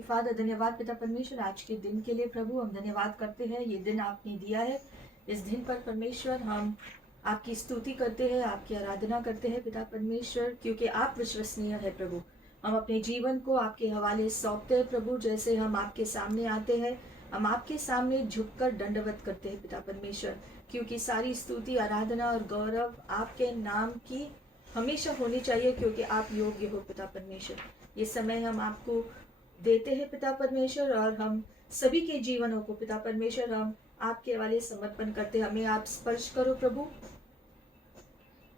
You father. धन्यवाद पिता परमेश्वर आज के दिन के लिए प्रभु, हम धन्यवाद करते हैं ये दिन आपने दिया है। इस दिन पर परमेश्वर हम आपकी स्तुति करते हैं, आपकी आराधना करते हैं पिता परमेश्वर, क्योंकि आप विश्वसनीय है प्रभु। हम अपने जीवन को आपके हवाले सौंपते हैं प्रभु। जैसे हम आपके सामने आते हैं, हम आपके सामने झुककर दंडवत करते हैं पिता परमेश्वर, क्योंकि सारी स्तुति आराधना और गौरव आपके नाम की हमेशा होनी चाहिए, क्योंकि आप योग्य हो पिता परमेश्वर। ये समय हम आपको देते हैं पिता परमेश्वर, और हम सभी के जीवनों को पिता परमेश्वर हम आपके हवाले समर्पण करते हैं। हमें आप स्पर्श करो प्रभु,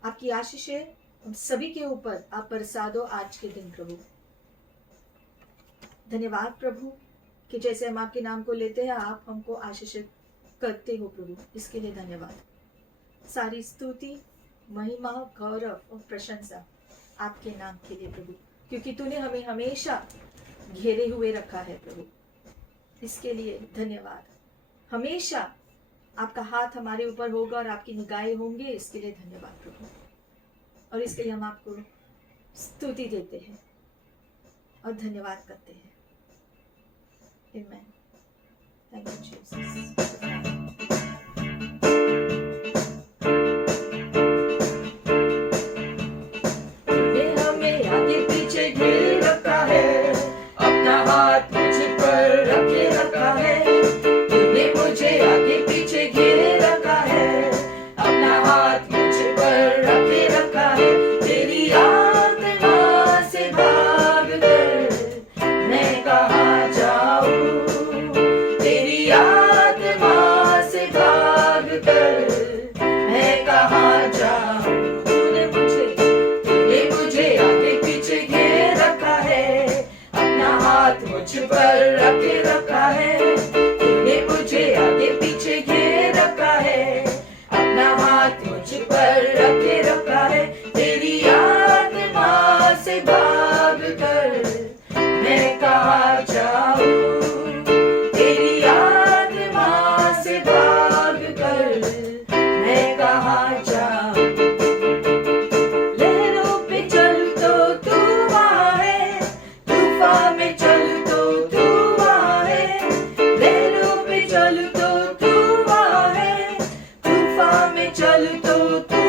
आपकी आशीषें हम सभी के ऊपर आप बरसा दो आज के दिन प्रभु। धन्यवाद प्रभु कि जैसे हम आपके नाम को लेते हैं आप हमको आशीषित करते हो प्रभु, इसके लिए धन्यवाद। सारी स्तुति महिमा गौरव और प्रशंसा आपके नाम के लिए प्रभु, क्योंकि तूने हमें हमेशा घेरे हुए रखा है प्रभु, इसके लिए धन्यवाद। हमेशा आपका हाथ हमारे ऊपर होगा और आपकी निगाहें होंगे, इसके लिए धन्यवाद प्रभु। और इसके लिए हम आपको स्तुति देते हैं और धन्यवाद करते हैं। आमीन। Thank you Jesus. चल तो तू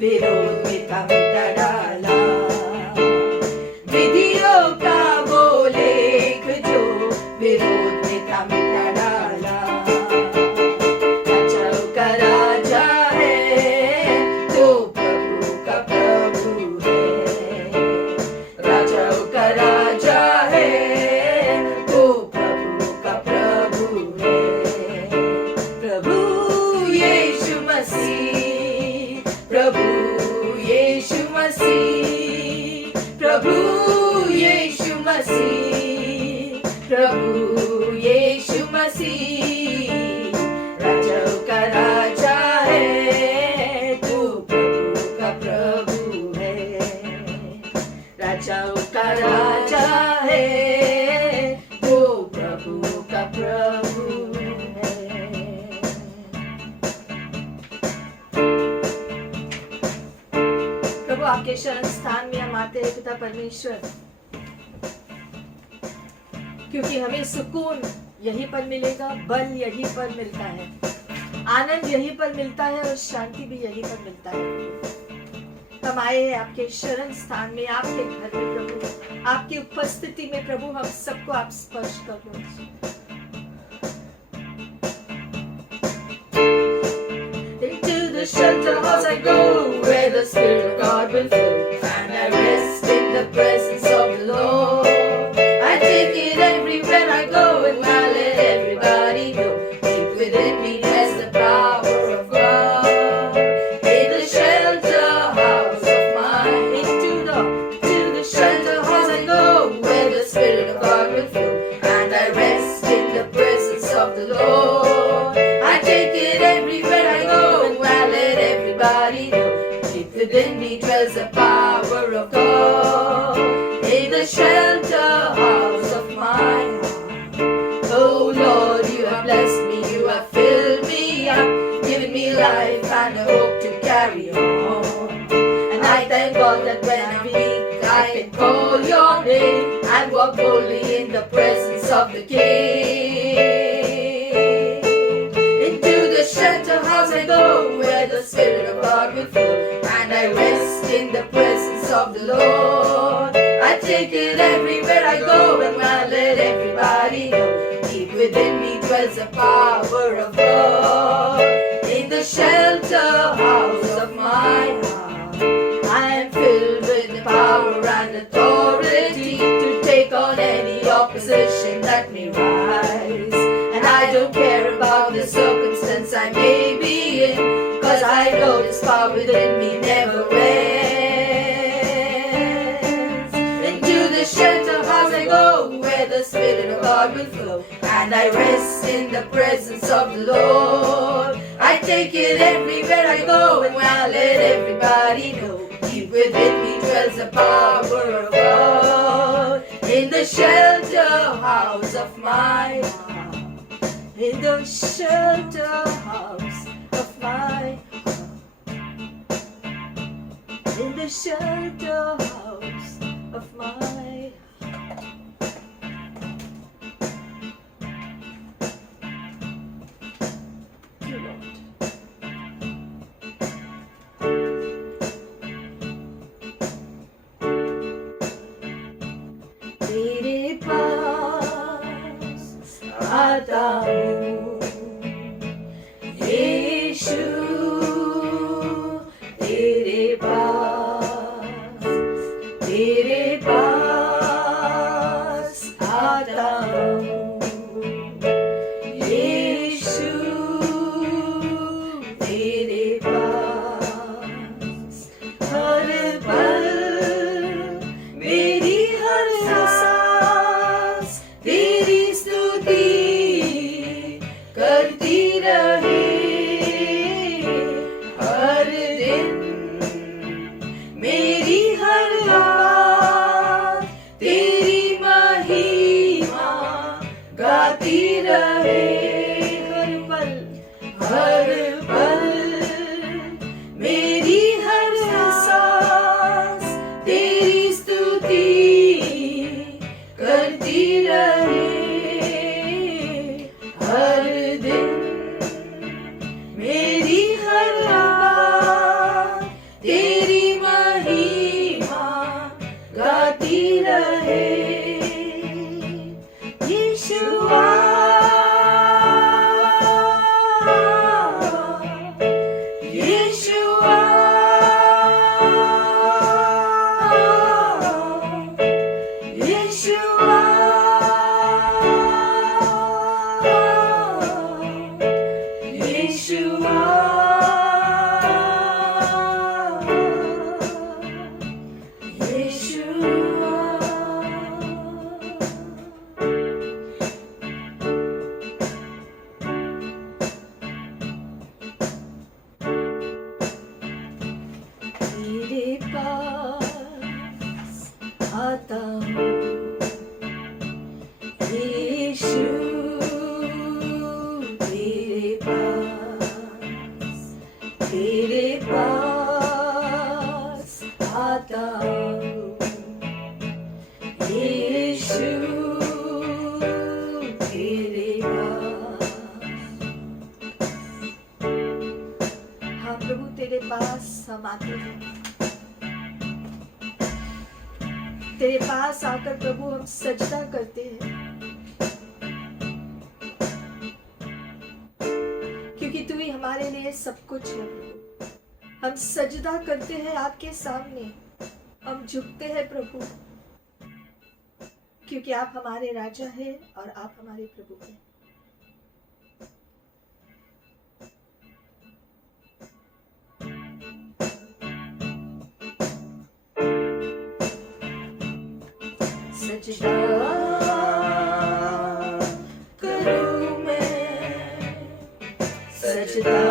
विरोध में था मिटा डाला। विधियों का वो लेख जो विरोध में था मिटा डाला। राजाओं का राजा है तो प्रभु का प्रभु है। राजाओं का राजा है तो प्रभु का प्रभु है। प्रभु यीशु मसीह, प्रभु यीशु मसीह, प्रभु यीशु मसीह, प्रभु यीशु मसीह। राजाओं का राजा है तू प्रभु का प्रभु है। राजाओं का राजा है तू प्रभु का प्रभु है। प्रभु आपके शरण स्थान में हम आते हैं पिता परमेश्वर, क्योंकि हमें सुकून यहीं पर मिलेगा, बल यहीं पर मिलता है, आनंद यहीं पर मिलता है और शांति भी यहीं पर मिलता है। हम आए हैं आपके शरण स्थान में, आपके घर में प्रभु, आपकी उपस्थिति में प्रभु हम सबको आप स्पर्श कर लो। Into the shelter house I go, where the Spirit of God will flow, and I rest in the presence of the Lord. I take it everywhere I go, and I let everybody know. Deep within me there's the power of God. In the shelter house of mine, to the shelter house I go, where the Spirit of God will flow, and I rest in the presence of the Lord. I take it everywhere I go, and I let everybody know. Deep within me dwells the power of God. In the shelter house of my heart. Oh Lord, you have blessed me, you have filled me up, given me life and a hope to carry on. And I thank God that when I'm weak, I can call your name and walk boldly in the presence of the King. Into the shelter house I go, where the Spirit of God will flow, and I rest in the presence of the Lord. I take it everywhere I go, and I let everybody know. Deep within me dwells the power of God. In the shelter house of my heart, I am filled with the power and authority to take on any opposition that may rise. And I don't care about the circumstance I may be in, 'cause I know this power within me never ends. Into the shelter house I go, where the Spirit of God will flow, and I rest in the presence of the Lord. I take it everywhere I go, and I let everybody know. Deep within me dwells the power of God. In the shelter house of my heart, in the shelter house of my heart, in the shelter house of my heart. Thank you, Lord. तेरे पास आता हूँ यीशु, तेरे पास पास आता हूँ, यीशु तेरे पास। हाँ प्रभु, तेरे पास हम आते हैं। तेरे पास आकर प्रभु हम सजदा करते हैं, क्योंकि तू ही हमारे लिए सब कुछ है प्रभु। हम सजदा करते हैं आपके सामने, हम झुकते हैं प्रभु, क्योंकि आप हमारे राजा हैं और आप हमारे प्रभु हैं। सजदा करूं मैं, सजदा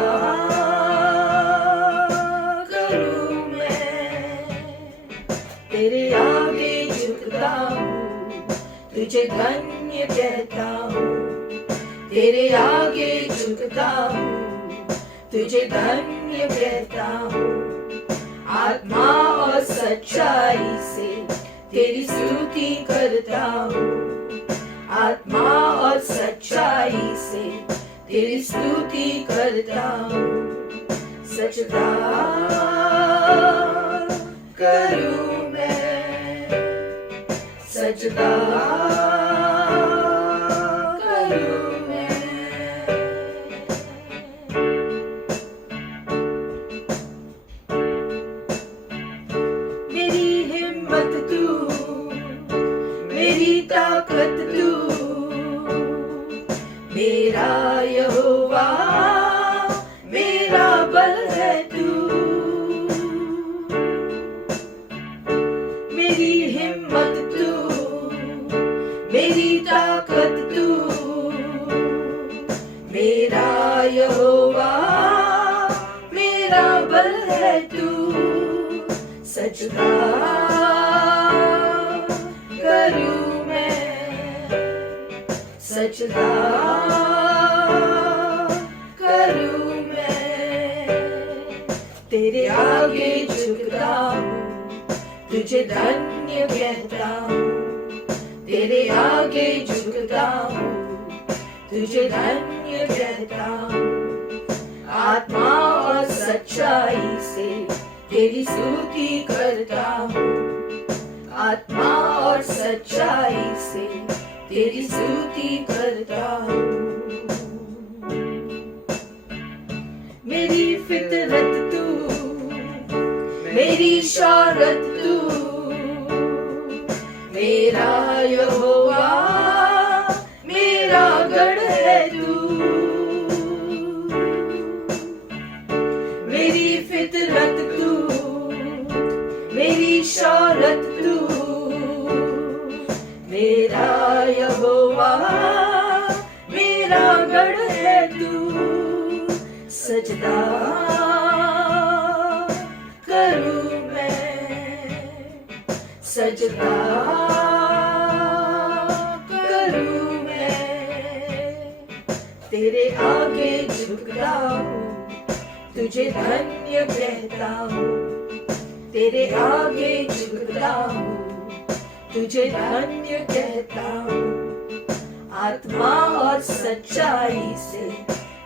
करूं मैं, तेरे आगे झुकता हूँ, तुझे धन्य कहता हूँ। तेरे आगे झुकता हूँ, तुझे धन्य कहता हूँ। आत्मा और सच्चाई से तेरी स्तुति करता हूँ, आत्मा और सच्चाई से तेरी स्तुति करता हूँ। सजदा करूं मैं, सजदा करूं मैं। मेरी हिम्मत तू, मेरी ताकत तू, मेरा यहोवा मेरा बल है तू। मेरी हिम्मत तू, मेरी ताकत तू, मेरा यहोवा मेरा बल है तू। सजदा करूं मैं, सजदा करूं मैं, तेरे आगे झुकता हूँ, तुझे धन्य कहता हूँ। तेरे आगे झुकता हूँ, तुझे धन्य कहता हूँ। आत्मा और सच्चाई से तेरी स्तुति करता हूँ, आत्मा और सच्चाई से तेरी स्तुति करता हूँ। मेरी फितरत तू, मेरी शौहरत तू, मेरा यहोवा मेरा गढ़ है तू। मेरी फितरत तू, मेरी शौहरत तू, मेरा यहोवा मेरा गढ़ है तू। सजदा करूं मैं, सजदा करूं मैं, तेरे आगे झुकता हूँ, तुझे धन्य कहता हूँ। तेरे आगे झुकता हूँ, तुझे धन्य कहता हूँ। आत्मा और सच्चाई से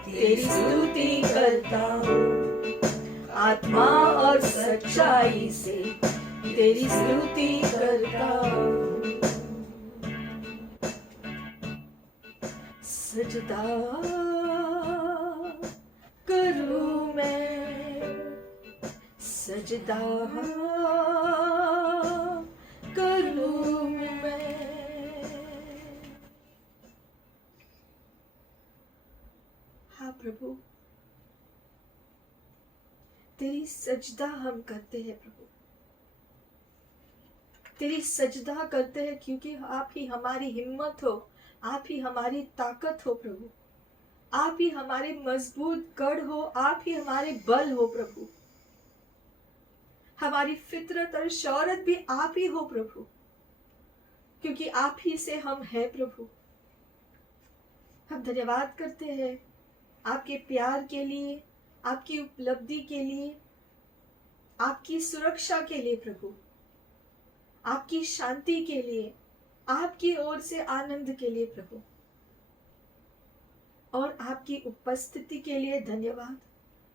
तेरी स्तुति करता हूँ, आत्मा और सच्चाई से तेरी स्तुति करता हूँ। सजदा करूं मैं, सजदा करूं मैं। हाँ प्रभु, तेरी सजदा हम करते हैं प्रभु, तेरी सजदा करते हैं, क्योंकि आप ही हमारी हिम्मत हो, आप ही हमारी ताकत हो प्रभु, आप ही हमारे मजबूत गढ़ हो, आप ही हमारे बल हो प्रभु। हमारी फितरत और शौहरत भी आप ही हो प्रभु, क्योंकि आप ही से हम हैं प्रभु। हम धन्यवाद करते हैं आपके प्यार के लिए, आपकी उपलब्धि के लिए, आपकी सुरक्षा के लिए प्रभु, आपकी शांति के लिए, आपकी ओर से आनंद के लिए प्रभु, और आपकी उपस्थिति के लिए धन्यवाद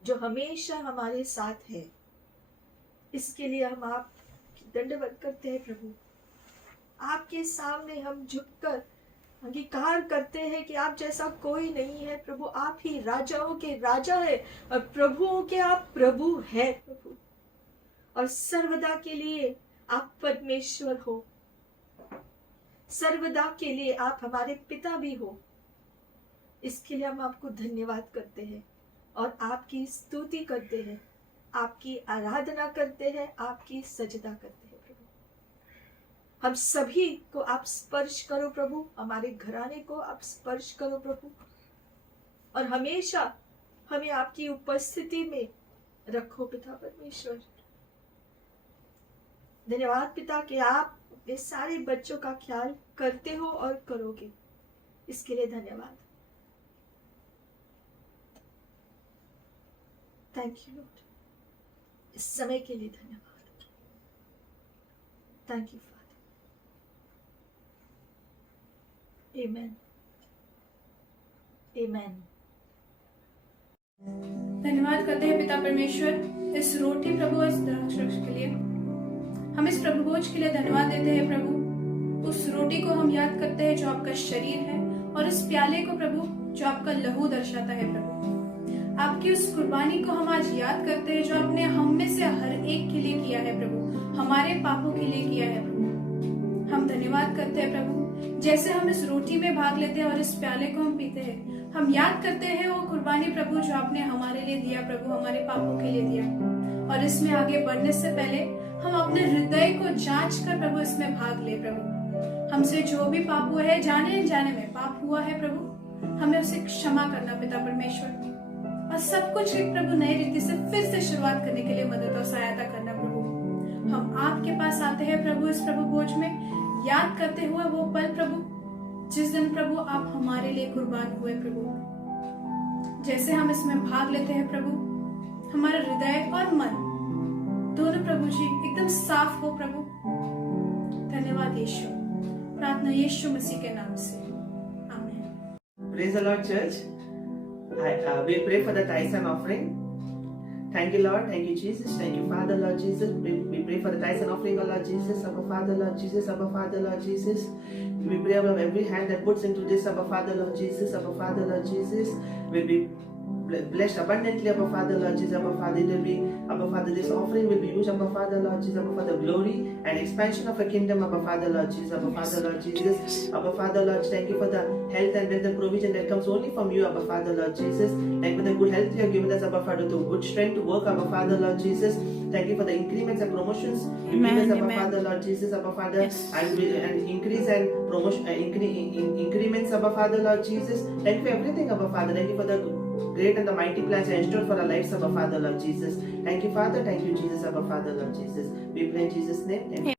जो हमेशा हमारे साथ है। इसके लिए हम आप दंडवत करते हैं प्रभु। आपके सामने हम झुककर अंगीकार करते हैं कि आप जैसा कोई नहीं है प्रभु। आप ही राजाओं के राजा है और प्रभुओं के आप प्रभु है प्रभु, और सर्वदा के लिए आप परमेश्वर हो। सर्वदा के लिए आप हमारे पिता भी हो। इसके लिए हम आपको धन्यवाद करते हैं और आपकी स्तुति करते हैं, आपकी आराधना करते हैं, आपकी सजदा करते हैं प्रभु। हम सभी को आप स्पर्श करो प्रभु, हमारे घराने को आप स्पर्श करो प्रभु, और हमेशा हमें आपकी उपस्थिति में रखो पिता परमेश्वर। धन्यवाद पिता कि आप अपने सारे बच्चों का ख्याल करते हो और करोगे। इसके लिए धन्यवाद। थैंक यू लॉर्ड, इस समय के लिए धन्यवाद। Thank you father. Amen, amen. धन्यवाद करते हैं पिता परमेश्वर इस रोटी प्रभु, इस द्राक्षरस के लिए। हम इस प्रभु भोज के लिए धन्यवाद देते हैं प्रभु। उस रोटी को हम याद करते हैं जो आपका शरीर है, और इस प्याले को प्रभु जो आपका लहू दर्शाता है प्रभु। आपकी उस कुर्बानी को हम आज याद करते हैं जो आपने हम में से हर एक के लिए किया है प्रभु, हमारे पापों के लिए किया है प्रभु। हम धन्यवाद करते हैं प्रभु, जैसे हम इस रोटी में भाग लेते हैं और इस प्याले को हम पीते हैं, हम याद करते हैं वो कुर्बानी प्रभु जो आपने हमारे लिए दिया प्रभु, हमारे पापों के लिए दिया। और इसमें आगे बढ़ने से पहले हम अपने हृदय को जांच कर प्रभु इसमें भाग ले प्रभु। हमसे जो भी पाप हुआ है, जाने अनजाने में पाप हुआ है प्रभु, हमें उसे क्षमा करना पिता परमेश्वर, और सब कुछ एक प्रभु नई रीति से फिर से शुरुआत करने के लिए मदद और सहायता करना प्रभु। हम आपके पास आते हैं प्रभु इस प्रभु भोज में, याद करते हुए वो पल प्रभु जिस दिन प्रभु आप हमारे लिए कुर्बान हुए प्रभु। जैसे हम इसमें भाग लेते हैं प्रभु, हमारा हृदय और मन दोनों प्रभु जी एकदम साफ हो प्रभु। धन्यवाद यीशु, प्रार्थना यीशु मसीह के नाम से, आमीन। Praise the Lord, church. We pray for the tithes and offering. Thank you, Lord. Thank you, Jesus. Thank you, Father, Lord Jesus. We pray for the tithes and offering, Lord Jesus. Abba, Father, Lord Jesus. Abba, Father, Lord Jesus. We pray about every hand that puts into this, Abba, Father, Lord Jesus. Abba, Father, Lord Jesus. Will be blessed abundantly, Abba, Father, Lord Jesus. Abba, Father, it will be, Abba, Father, this offering will be used, Abba, Father, Lord Jesus. Abba, Father, glory and expansion of a kingdom, Abba, Father, Lord Jesus. Abba, Father, Lord Jesus. Abba, Father, Lord, thank you for the health and wealth and provision that comes only from you, Abba, Father, Lord Jesus. Thank you for the good health you have given us, Abba, Father, to good strength to work, Abba, Father, Lord Jesus. Thank you for the increments and promotions you give us, Abba, Father, Lord Jesus, Abba, Father, and increase and promotion, increments, Abba, Father, Lord Jesus. Thank you for everything, Abba, Father. Thank you for the great and the mighty plans you have stored for our lives, Abba, Father, Lord Jesus. Thank you, Father. Thank you, Jesus, Abba, Father, Lord Jesus. We pray in Jesus' name. Amen.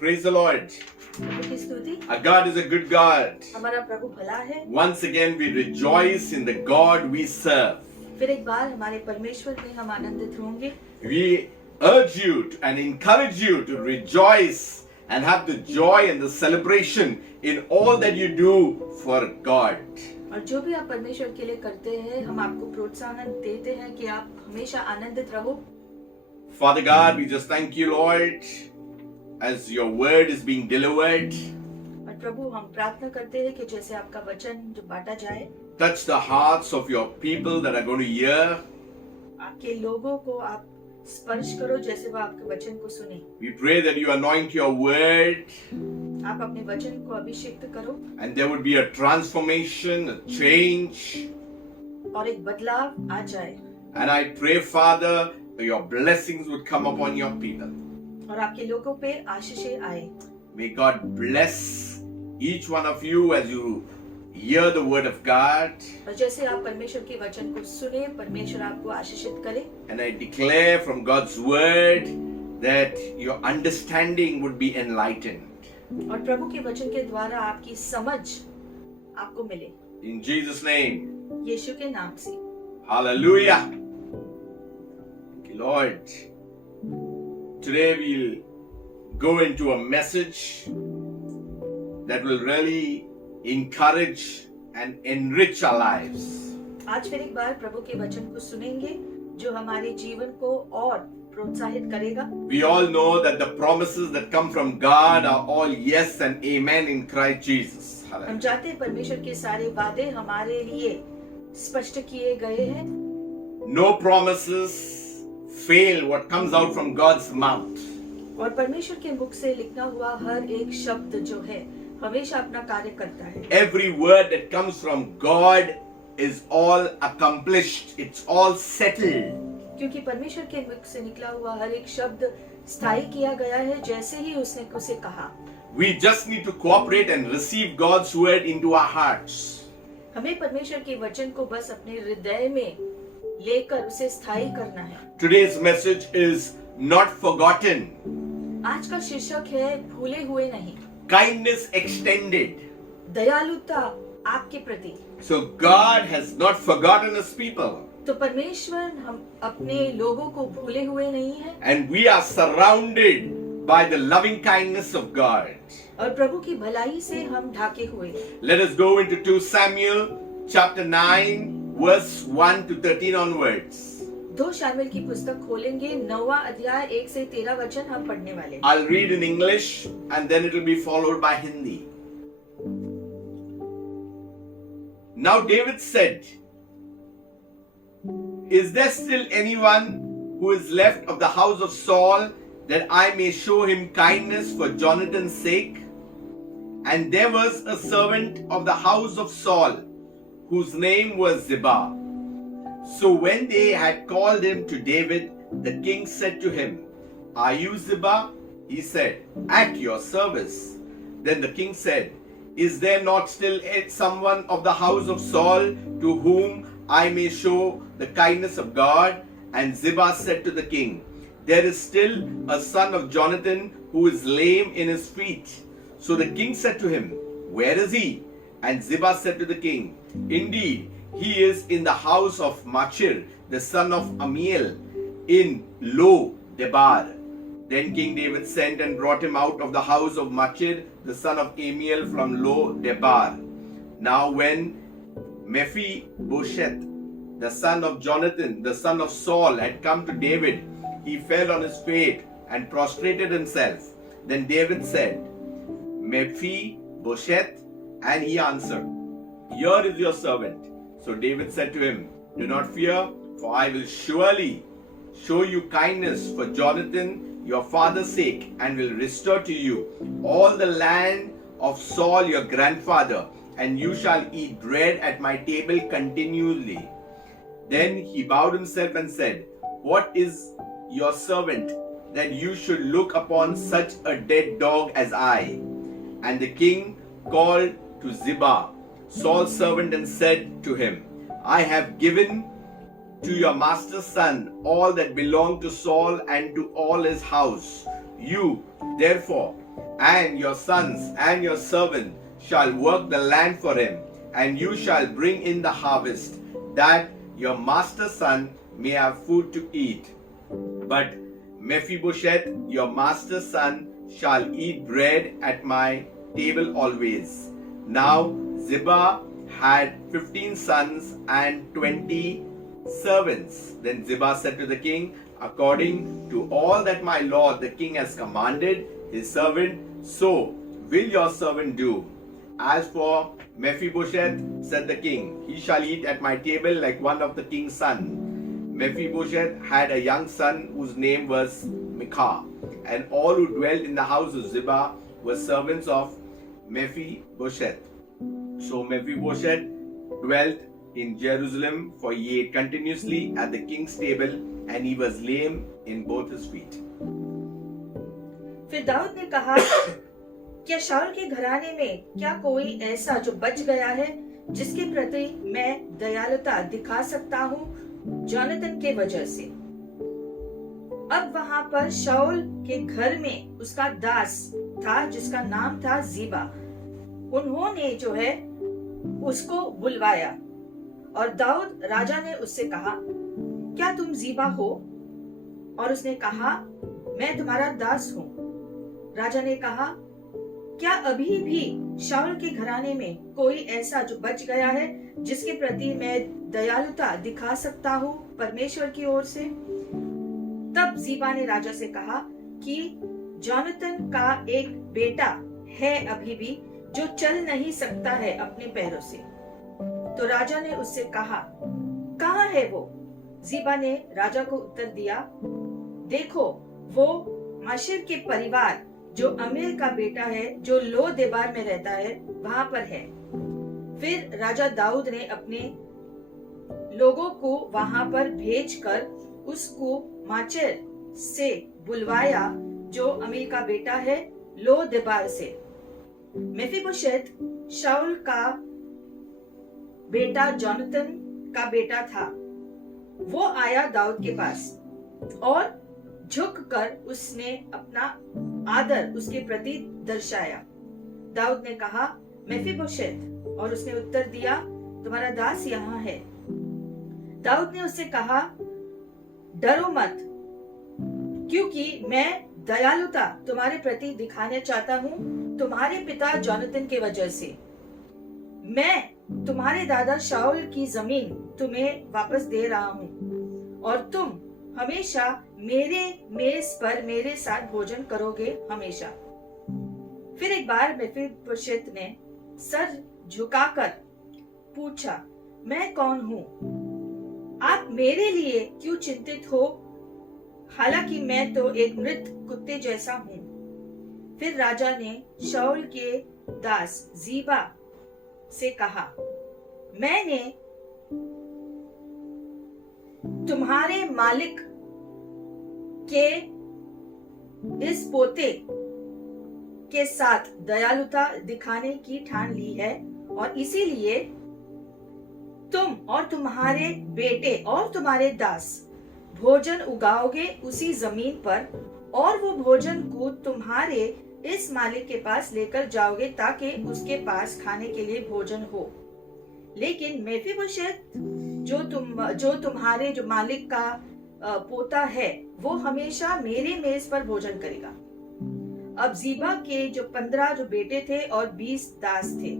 Praise the Lord. प्रभु की स्तुति। Our God is a good God. हमारा प्रभु भला है। Once again, we rejoice in the God we serve. फिर एक बार हमारे परमेश्वर में हम आनंदित होंगे। We urge you and encourage you to rejoice and have the joy and the celebration in all that you do for God. और जो भी आप परमेश्वर के लिए करते हैं, हम आपको प्रोत्साहन देते हैं कि आप हमेशा आनंदित रहो। Father God, we just thank you, Lord, as your word is being delivered. और प्रभु हम प्रार्थना करते हैं कि जैसे आपका वचन जो बांटा जाए, Touch the hearts of your people that are going to hear. आपके लोगों को आप स्पर्श करो जैसे वो आपके वचन को सुने। We pray that you anoint your word आप अपने वचन को अभिषेक करो and there would be a transformation, a change. और एक बदलाव आ जाए। And I pray, Father, that your blessings would come upon your people. और आपके लोगों पे आशीषें आए। May God bless each one of you as you hear the word of God. और जैसे आप परमेश्वर के वचन को सुने, परमेश्वर आपको आशीषित करे। And I declare from God's word that your understanding would be enlightened. और प्रभु के वचन के द्वारा आपकी समझ आपको मिले। In Jesus' name. यीशु के नाम से। Hallelujah. Thank you, Lord. Today we'll go into a message that will really encourage and enrich our lives. आज फिर एक बार प्रभु के वचन को सुनेंगे जो हमारे जीवन को और प्रोत्साहित करेगा। We all know that the promises that come from God are all yes and amen in Christ Jesus. हम जानते हैं परमेश्वर के सारे वादे हमारे लिए स्पष्ट किए गए हैं। No promises fail what comes out from God's mouth. और परमेश्वर के मुख से लिखा हुआ हर एक शब्द जो है हमेशा अपना कार्य करता है। Every word that comes from God is all accomplished. It's all settled. क्योंकि परमेश्वर के मुख से निकला हुआ हर एक शब्द स्थायी किया गया है जैसे ही उसने उसे कहा। We just need to cooperate and receive God's word into our hearts. हमें परमेश्वर के वचन को बस अपने हृदय में लेकर उसे स्थायी करना है। Today's message is not forgotten. आज का शीर्षक है भूले हुए नहीं, Kindness extended. दयालुता आपके प्रति। So God has not forgotten His people. तो परमेश्वर हम अपने लोगों को भूले हुए नहीं है And we are surrounded by the loving kindness of God. और प्रभु की भलाई से हम ढाके हुए हैं। Let us go into 2 Samuel chapter 9 verse 1 to 13 onwards. 2 Samuel की पुस्तक खोलेंगे, 9वां अध्याय 1 से 13 वचन हम पढ़ने वाले हैं। I'll read in English and then it will be followed by Hindi. Now David said, "Is there still anyone who is left of the house of Saul, that I may show him kindness for Jonathan's sake?" And there was a servant of the house of Saul, whose name was Ziba. So when they had called him to David, the king said to him, "Are you Ziba?" He said, "At your service." Then the king said, "Is there not still someone of the house of Saul to whom I may show the kindness of God?" And Ziba said to the king, "There is still a son of Jonathan who is lame in his feet." So the king said to him, "Where is he?" And Ziba said to the king, "Indeed, he is in the house of Machir, the son of Amiel, in Lo Debar." Then King David sent and brought him out of the house of Machir, the son of Amiel, from Lo Debar. Now when Mephibosheth, the son of Jonathan, the son of Saul, had come to David, he fell on his face and prostrated himself. Then David said, "Mephibosheth," and he answered, "Here is your servant." So David said to him, "Do not fear, for I will surely show you kindness for Jonathan your father's sake, and will restore to you all the land of Saul your grandfather, and you shall eat bread at my table continually." Then he bowed himself and said, "What is your servant, that you should look upon such a dead dog as I?" And the king called to Ziba, Saul's servant, and said to him, "I have given to your master's son all that belonged to Saul and to all his house. You, therefore, and your sons and your servant shall work the land for him, and you shall bring in the harvest, that your master's son may have food to eat. But Mephibosheth, your master's son, shall eat bread at my table always." Now Ziba had 15 sons and 20 servants. Then Ziba said to the king, "According to all that my lord the king has commanded his servant, so will your servant do. As for Mephibosheth," said the king, "he shall eat at my table like one of the king's sons." Mephibosheth had a young son whose name was Micah, and all who dwelt in the house of Ziba were servants of Mephibosheth. So Mephibosheth dwelt in Jerusalem, for he ate continuously at the king's table, and he was lame in both his feet. फिर दाऊद ने कहा, क्या शाऊल के घराने में क्या कोई ऐसा जो बच गया है, जिसके प्रति मैं दयालुता दिखा सकता हूँ जोनाथन के वजह से? अब वहां पर शाऊल के घर में उसका दास था जिसका नाम था जीबा। उन्होंने जो है उसको बुलवाया, और दाऊद राजा ने उससे कहा, क्या तुम जीबा हो? और उसने कहा, मैं तुम्हारा दास हूँ। राजा ने कहा, क्या अभी भी शाऊल के घराने में कोई ऐसा जो बच गया है जिसके प्रति मैं दयालुता दिखा सकता हूँ परमेश्वर की ओर से? तब जीबा ने राजा से कहा कि जोनाथन का एक बेटा है अभी भी, जो चल नहीं सकता है अपने पैरों से। तो राजा ने उससे कहा, कहाँ है वो? जीबा ने राजा को उत्तर दिया, देखो, वो माशिर के परिवार जो अमीर का बेटा है, जो लो देबार में रहता है, वहां पर है। फिर राजा दाऊद ने अपने लोगों को वहां पर भेजकर उसको माचेर से बुलवाया, जो अमीर का बेटा है, लो देबार से। मेफीबोशेत शाऊल का बेटा जोनाथन का बेटा था। वो आया दाऊद के पास और झुककर उसने अपना आदर उसके प्रति दर्शाया। दाऊद ने कहा, मेफीबोशेत, और उसने उत्तर दिया, तुम्हारा दास यहाँ है। दाऊद ने उससे कहा, डरो मत, क्योंकि मैं दयालुता तुम्हारे प्रति दिखाना चाहता हूँ तुम्हारे पिता जोनाथन के वजह से। मैं तुम्हारे दादा शाऊल की जमीन तुम्हें वापस दे रहा हूँ और तुम हमेशा मेरे मेज पर मेरे साथ भोजन करोगे हमेशा। फिर एक बार मेफीबोशेत ने सर झुकाकर पूछा, मैं कौन हूँ? आप मेरे लिए क्यों चिंतित हो? हालांकि मैं तो एक मृत कुत्ते जैसा हूँ। फिर राजा ने शाऊल के दास जीबा से कहा, मैंने तुम्हारे मालिक के इस पोते के साथ दयालुता दिखाने की ठान ली है और इसीलिए तुम और तुम्हारे बेटे और तुम्हारे दास भोजन उगाओगे उसी जमीन पर, और वो भोजन को तुम्हारे इस मालिक के पास लेकर जाओगे ताकि उसके पास खाने के लिए भोजन हो। लेकिन मेफीबोशेत जो तुम्हारे जो मालिक का पोता है, वो हमेशा मेरे मेज पर भोजन करेगा। अब जीबा के जो 15 जो बेटे थे और 20 दास थे।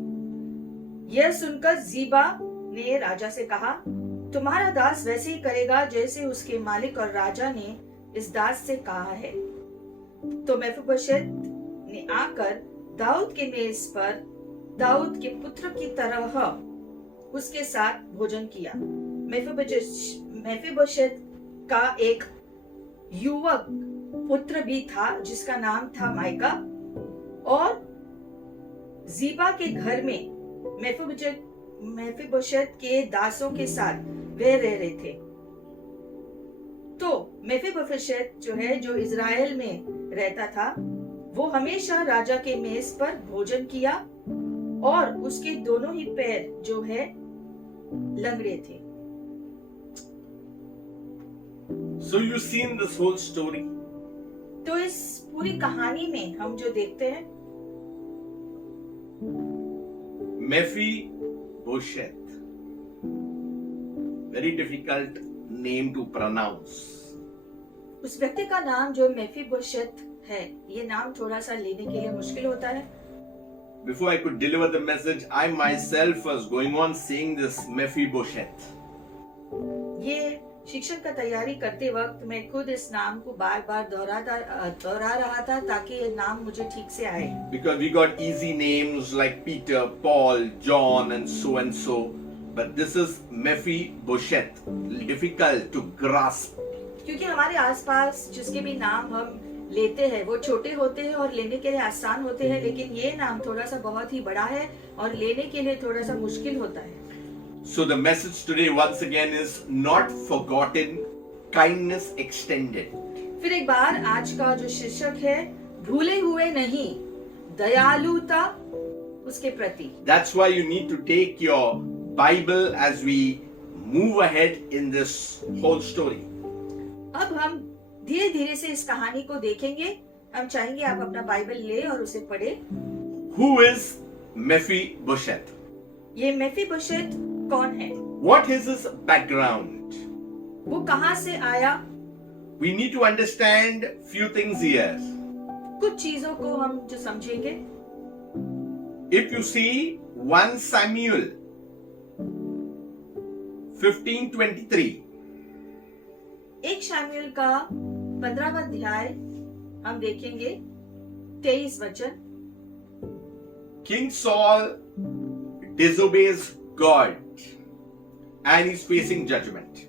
यह सुनकर जीबा ने राजा से कहा, तुम्हारा दास वैसे ही करेगा जैसे उसके मालिक और राजा ने इस दास से कहा है। तो मेफीबोशेत ने आकर दाऊद के मेज पर दाऊद के पुत्र की तरह उसके साथ भोजन किया। मेफीबोशेत का एक युवक पुत्र भी था जिसका नाम था माइका, और जीबा के घर में मेफीबोशेत के दासों के साथ वे रह रहे थे। तो मेफीबोशेत जो है, जो इज़राइल में रहता था, वो हमेशा राजा के मेज पर भोजन किया और उसके दोनों ही पैर जो है लंगड़े थे। So you've seen this whole story. तो इस पूरी कहानी में हम जो देखते हैं, Mephibosheth. Very difficult name to pronounce. उस व्यक्ति का नाम जो मेफीबोशेत है, ये नाम थोड़ा सा लेने के लिए मुश्किल होता है। Before I could deliver the message, I myself was going on saying this Mephibosheth. ये शिक्षण का तैयारी करते वक्त मैं खुद इस नाम को बार बार दोहरा रहा था ताकि ये नाम मुझे ठीक से आए। Because we got easy names like Peter, Paul, John and so. But this is Mephibosheth. Difficult to grasp. क्योंकि हमारे आसपास जिसके भी नाम हम लेते हैं वो छोटे होते हैं और लेने के लिए आसान होते हैं, लेकिन ये नाम थोड़ा सा बहुत ही बड़ा है और लेने के लिए थोड़ा सा मुश्किल होता है। So the message today once again is not forgotten, kindness extended. फिर एक बार आज का जो शीर्षक है, भूले हुए नहीं, दयालुता उसके प्रति। That's why you need to take your Bible as we move ahead in this whole story. अब हम धीरे धीरे से इस कहानी को देखेंगे। हम चाहेंगे आप अपना बाइबल ले और उसे पढ़े। Who is Mephibosheth? ये मेफीबोशेत कौन है? What is his background? वो कहाँ से आया we need to understand few things here. कुछ चीजों को हम जो समझेंगे, If you see 1 Samuel 15:23, एक शामुएल का 15वां अध्याय हम देखेंगे 23 वचन। King Saul disobeys God and he's facing judgment.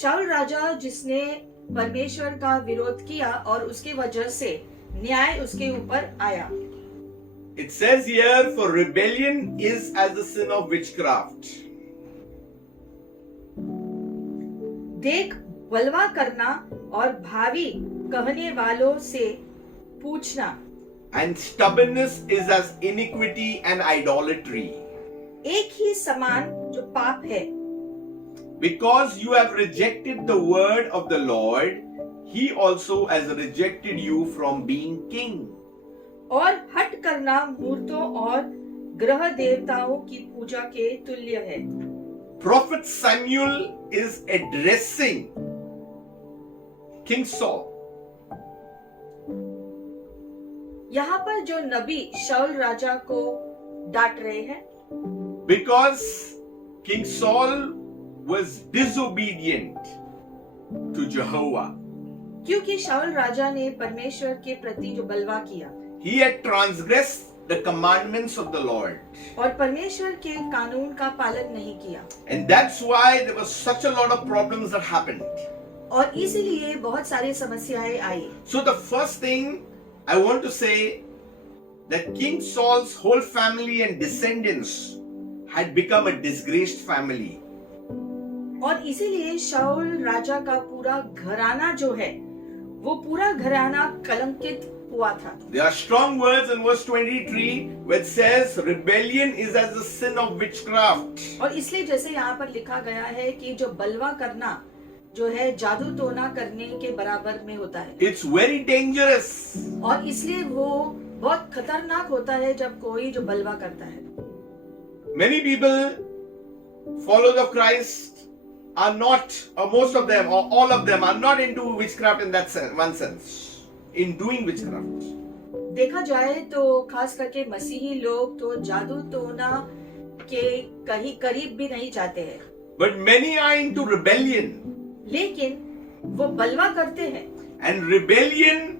शाऊल राजा जिसने परमेश्वर का विरोध किया और उसके वजह से न्याय उसके ऊपर आया। It says here, for rebellion is as the sin of witchcraft. देख, बलवा करना और भावी कहने वालों से पूछना, And stubbornness is as iniquity and idolatry. एक ही समान जो पाप है। Because you have rejected the word of the Lord, he also has rejected you from being king. और हट करना मूर्तों और ग्रह देवताओं की पूजा के तुल्य है। Prophet Samuel is addressing King Saul. यहाँ पर जो नबी शाऊल राजा को डांट रहे हैं, Because King Saul was disobedient to Jehovah. क्योंकि शाऊल राजा ने परमेश्वर के प्रति जो बलवा किया He had transgressed the commandments of the Lord. और परमेश्वर के कानून का पालन नहीं किया, And that's why there was such a lot of problems that happened. और इसीलिए बहुत सारी समस्याएं आई। So the first thing I want to say that King Saul's whole family and descendants had become a disgraced family. और इसीलिए शाऊल राजा का पूरा घराना जो है, वो पूरा घराना कलंकित हुआ था। There are strong words in verse 23 where it says rebellion is as the sin of witchcraft. और इसलिए जैसे यहाँ पर लिखा गया है कि जो बलवा करना जो है जादू टोना करने के बराबर में होता है। It's very dangerous. और इसलिए वो बहुत खतरनाक होता है जब कोई जो बलवा करता है। Many people, followers of Christ, are not, or most of them, or all of them, are not into witchcraft in that sense, one sense, in doing witchcraft. देखा जाए तो खास करके मसीही लोग तो जादू टोना के कहीं करीब भी नहीं जाते हैं, But many are into rebellion. लेकिन वो बलवा करते हैं। And rebellion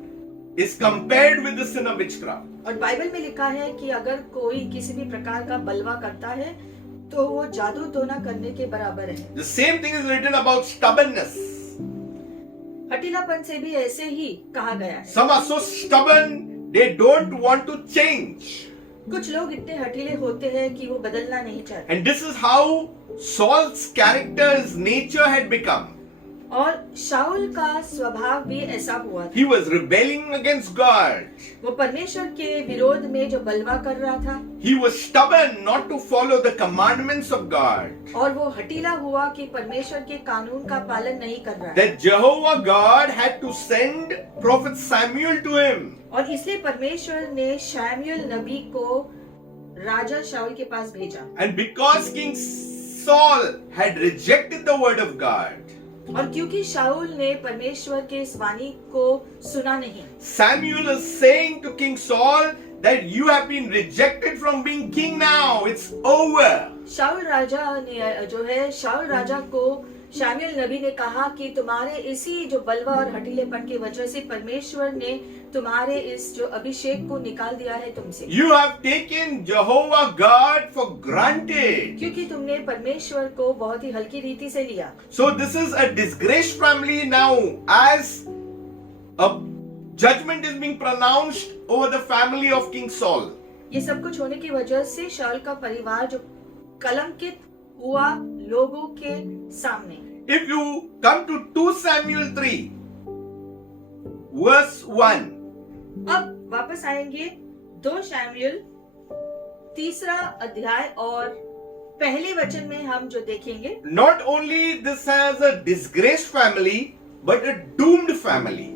is compared with the sin of witchcraft. और बाइबल में लिखा है कि अगर कोई किसी भी प्रकार का बलवा करता है तो वो जादू टोना करने के बराबर है। The same thing is written about stubbornness. हठीलापन से भी ऐसे ही कहा गया है। Some are so stubborn, they don't want to change. कुछ लोग इतने हठीले होते हैं कि वो बदलना नहीं चाहते। And this is how Saul's character's nature had become. और शाऊल का स्वभाव भी ऐसा हुआ था। He was rebelling against God. वो परमेश्वर के विरोध में जो बलवा कर रहा था, He was stubborn not to follow the commandments of God. और वो हठीला हुआ कि परमेश्वर के कानून का पालन नहीं कर रहा है। That Jehovah God had to send prophet Samuel to him. और इसलिए परमेश्वर ने शमूएल नबी को राजा शाऊल के पास भेजा। And because King Saul had rejected the word of God, और क्योंकि शाऊल ने परमेश्वर के इस वाणी को सुना नहीं, Samuel is saying to King Saul that you have been rejected from being king now. It's over. शाऊल राजा ने जो है शाऊल राजा को शमूएल नबी ने कहा कि तुम्हारे इसी जो बलवा और हठीलेपन की वजह से परमेश्वर ने तुम्हारे इस जो अभिषेक को निकाल दिया है तुमसे, You have taken Jehovah God for granted. क्योंकि तुमने परमेश्वर को बहुत ही हल्की रीति से लिया। So this is a disgraced family now, as a judgment is being pronounced over the family of King Saul. ये सब कुछ होने की वजह से शाऊल का परिवार जो कलंकित हुआ लोगों के सामने। If you come to 2 Samuel 3, verse 1, अब वापस आएंगे 2 शमूएल 3 अध्याय और पहले वचन में हम जो देखेंगे, not only this has a disgraced family, but a doomed family.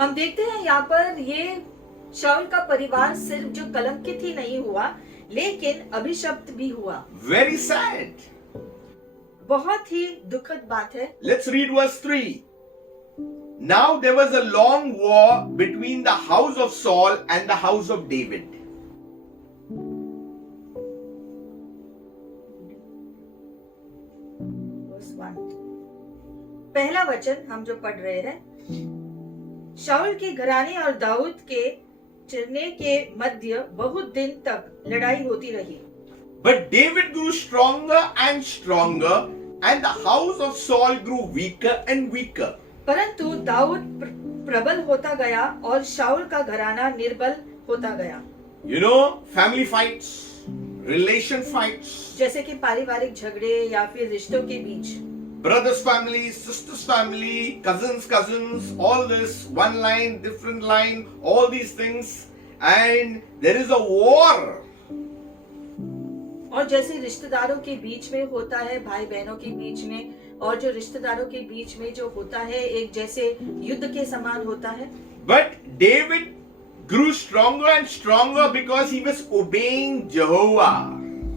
हम देखते हैं यहाँ पर ये शाऊल का परिवार सिर्फ जो कलंकित ही नहीं हुआ लेकिन अभिशप्त भी हुआ। Very sad. बहुत ही दुखद बात है। Let's read verse 3. Now there was a long war between the house of Saul and the house of David. Verse 1. पहला वचन हम जो पढ़ रहे हैं, शाऊल के घराने और दाऊद के चरने के मध्य बहुत दिन तक लड़ाई होती रही. But David grew stronger and stronger, and the house of Saul grew weaker and weaker. परंतु दाऊद प्रबल होता गया और शाऊल का घराना निर्बल होता गया. You know, family fights, relation fights, जैसे कि पारिवारिक झगड़े या फिर रिश्तों के बीच, brothers' family, sisters' family, cousins, all this, one line, different line, all these things, and there is a war. और जैसे रिश्तेदारों के बीच में होता है, भाई बहनों के बीच में, और जो रिश्तेदारों के बीच में जो होता है, एक जैसे युद्ध के समान होता है. But David grew stronger and stronger because he was obeying Jehovah.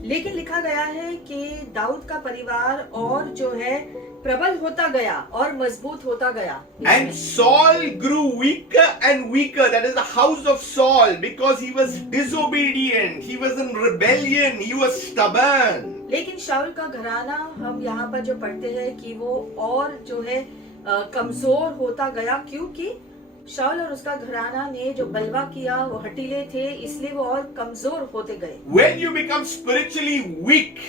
लेकिन लिखा गया है कि दाऊद का परिवार और जो है प्रबल होता गया और मजबूत होता गया. And Saul grew weaker and weaker, that is the house of Saul, because he was disobedient, he was in rebellion, he was stubborn. लेकिन शाऊल का घराना हम यहाँ पर जो पढ़ते हैं कि वो और जो है कमजोर होता गया, क्योंकि शाऊल और उसका घराना ने जो बलवा किया वो हटीले थे, इसलिए वो और कमजोर होते गए. When you become spiritually weak,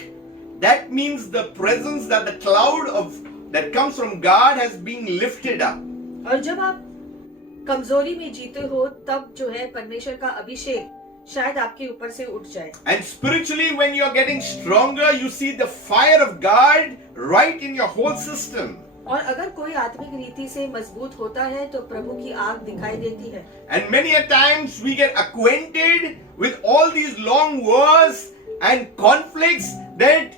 that means the presence, that the cloud that comes from God has been lifted up. और जब आप कमजोरी में जीते हो, तब जो है परमेश्वर का अभिषेक शायद आपके ऊपर से उठ जाए. And spiritually, when you are getting stronger, you see the fire of God right in your whole system. और अगर कोई आत्मिक रीति से मजबूत होता है तो प्रभु की आग दिखाई देती है. And many a times we get acquainted with all these long wars and conflicts that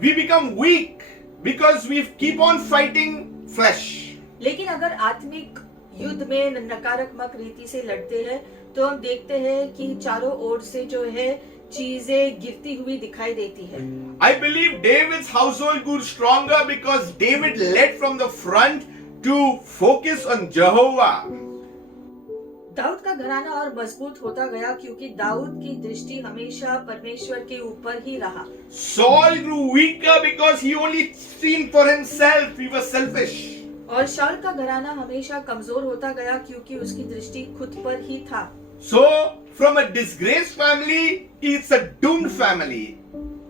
we become weak because we keep on fighting flesh. लेकिन अगर आत्मिक युद्ध में नकारात्मक रीति से लड़ते हैं तो हम देखते हैं कि चारों ओर से जो है चीजें गिरती हुई दिखाई देती है. I believe David's household grew stronger because David led from the front to focus on Jehovah. Dawood का घराना और मजबूत होता गया क्योंकि दाऊद की दृष्टि हमेशा परमेश्वर के ऊपर ही रहा. Saul grew weaker because he only seen for himself. He was selfish. और शाऊल का घराना हमेशा कमजोर होता गया क्योंकि उसकी दृष्टि खुद पर ही था. So, from a disgraced family, it's a doomed family.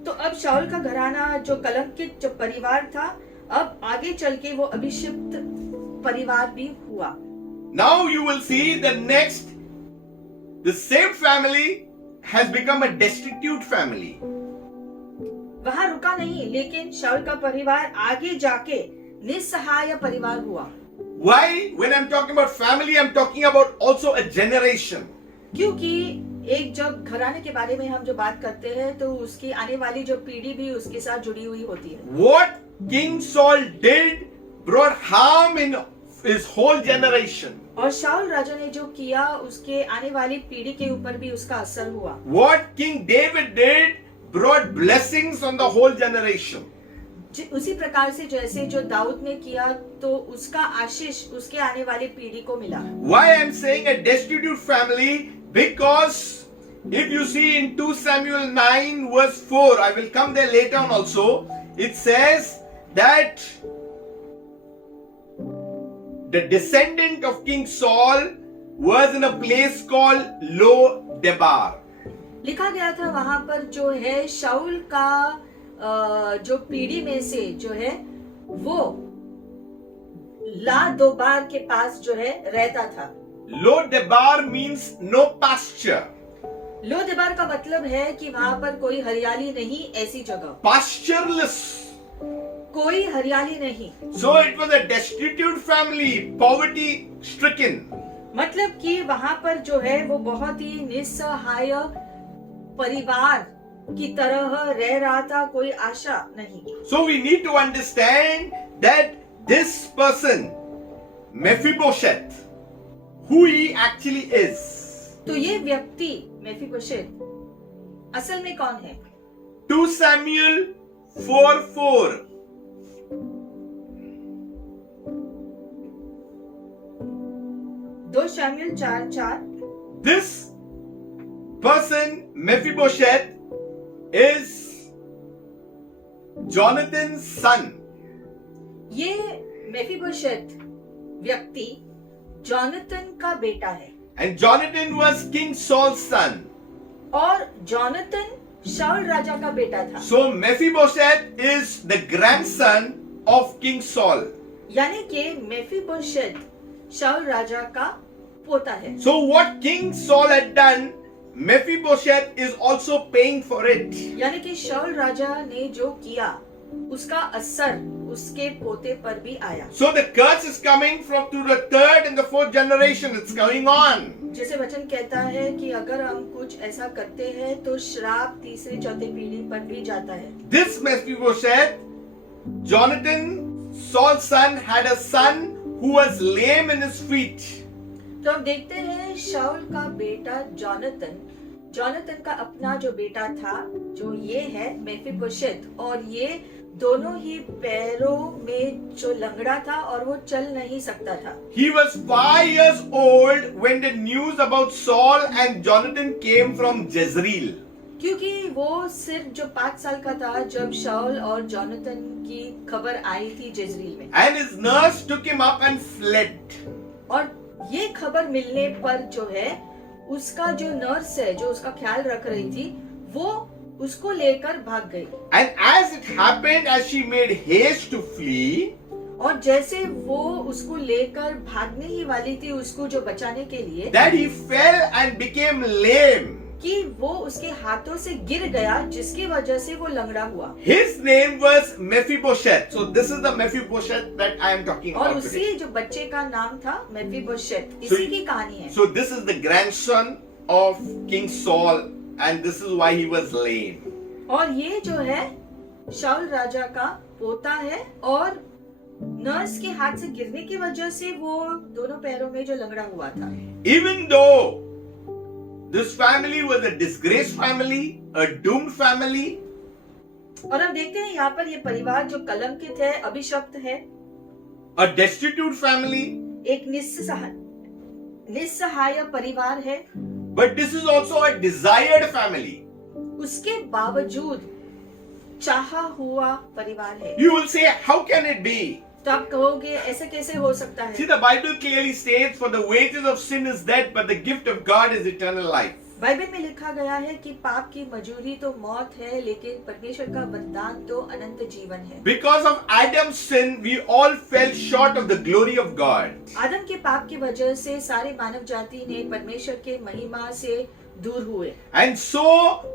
तो अब शाऊल का घराना जो कलंकित जो परिवार था, अब आगे चल के वो अभिषिक्त परिवार भी हुआ. Now you will see the next, the same family has become a destitute family. वहाँ रुका नहीं, लेकिन शाऊल का परिवार आगे जाके निस्सहाय परिवार हुआ. Why? When I'm talking about family, I'm talking about also a generation. क्योंकि एक जब घराने के बारे में हम जो बात करते हैं तो उसकी आने वाली जो पीढ़ी भी उसके साथ जुड़ी हुई होती है. What King Saul did brought harm in his whole generation. और शाऊल राजा ने जो किया उसके आने वाली पीढ़ी के ऊपर भी उसका असर हुआ. What King David did brought blessings on the whole generation. उसी प्रकार से जैसे जो दाऊद ने किया तो उसका आशीष उसके आने वाली पीढ़ी को मिला. Why I'm saying a destitute family? Because if you see in 2 Samuel 9 verse 4, I will come there later on also, it says that the descendant of King Saul was in a place called Lo Debar. लिखा गया था वहां पर जो है शाऊल का जो पीढ़ी में से जो है वो ला दोबार के पास जो है रहता था. Lo Debar means no pasture. लो देबार का मतलब है कि वहां पर कोई हरियाली नहीं, ऐसी जगह Pastureless. कोई हरियाली नहीं. So it was a destitute family, poverty stricken. मतलब कि वहां पर जो है वो बहुत ही निस्सहाय परिवार की तरह रह रहा था, कोई आशा नहीं. So we need to understand that this person, Mephibosheth, who he actually is. तो ये व्यक्ति मेफीबोशेत असल में कौन है? 2 Samuel 4:4. 2 शमूएल 4:4 This person, Mephibosheth, is Jonathan's son. ये मेफीबोशेत व्यक्ति जॉनतन का बेटा है And Jonathan was King Saul's son. और जॉनतन शाऊल राजा का बेटा था। So Mephibosheth is the grandson of King Saul. यानी कि मेफीबोशेत शाऊल राजा का पोता है। So what King Saul had done, Mephibosheth is also paying for it. यानी कि शाऊल राजा ने जो किया उसका असर उसके पोते पर भी आया। So the curse is coming from to the third and the fourth generation. It's going on. जैसे वचन कहता है कि अगर हम कुछ ऐसा करते हैं तो श्राप तीसरी चौथी पीढ़ी पर भी जाता है। This Mephibosheth, Jonathan, Saul's son, had a son who was lame in his feet. तो हम देखते हैं शाऊल का बेटा जॉनतन का अपना जो बेटा था जो ये है मेफीबोशेत, और ये दोनों ही पैरों में जो लंगड़ा था और वो चल नहीं सकता था। He was 5 years old when the news about Saul and Jonathan came from Jezreel. क्योंकि वो सिर्फ जो 5 साल का था जब शाऊल और जॉनतन की खबर आई थी जezreel में, And his nurse took him up and fled. और ये खबर मिलने पर जो है उसका जो नर्स है जो उसका ख्याल रख रही थी वो उसको लेकर भाग गई। And as it happened, as she made haste to flee, और जैसे वो उसको लेकर भागने ही वाली थी उसको जो बचाने के लिए, that he fell and became lame. कि वो उसके हाथों से गिर गया जिसकी वजह से वो लंगड़ा हुआ। His name was Mephibosheth. So this is the Mephibosheth that I am talking और about उसी today. जो बच्चे का नाम था मेफीबोशेत, So- इसी की कहानी है। So this is the grandson of King Saul, and this is why he was lame. और ये जो है शाऊल राजा का पोता है और नर्स के हाथ से गिरने की वजह से वो दोनों पैरों में जो लंगड़ा हुआ था। Even though this family was a disgraced family, a doomed family, और हम देखते हैं यहाँ पर ये परिवार जो कलंकित है, अभिशप्त है, a destitute family, एक निस्सहाय परिवार है, but this is also a desired family. उसके बावजूद चाहा हुआ परिवार है। You will say, how can it be? तो आप कहोगे ऐसे कैसे हो सकता See, है? the Bible clearly states, for the wages of sin is death, but the gift of God is eternal life. Bible में लिखा गया है कि पाप की मजूरी तो मौत है लेकिन परमेश्वर का वरदान तो अनंत जीवन है। Because of Adam's sin, we all fell short of the glory of God. आदम के पाप की वजह से सारे मानव जाति ने परमेश्वर के महिमा से दूर हुए And so,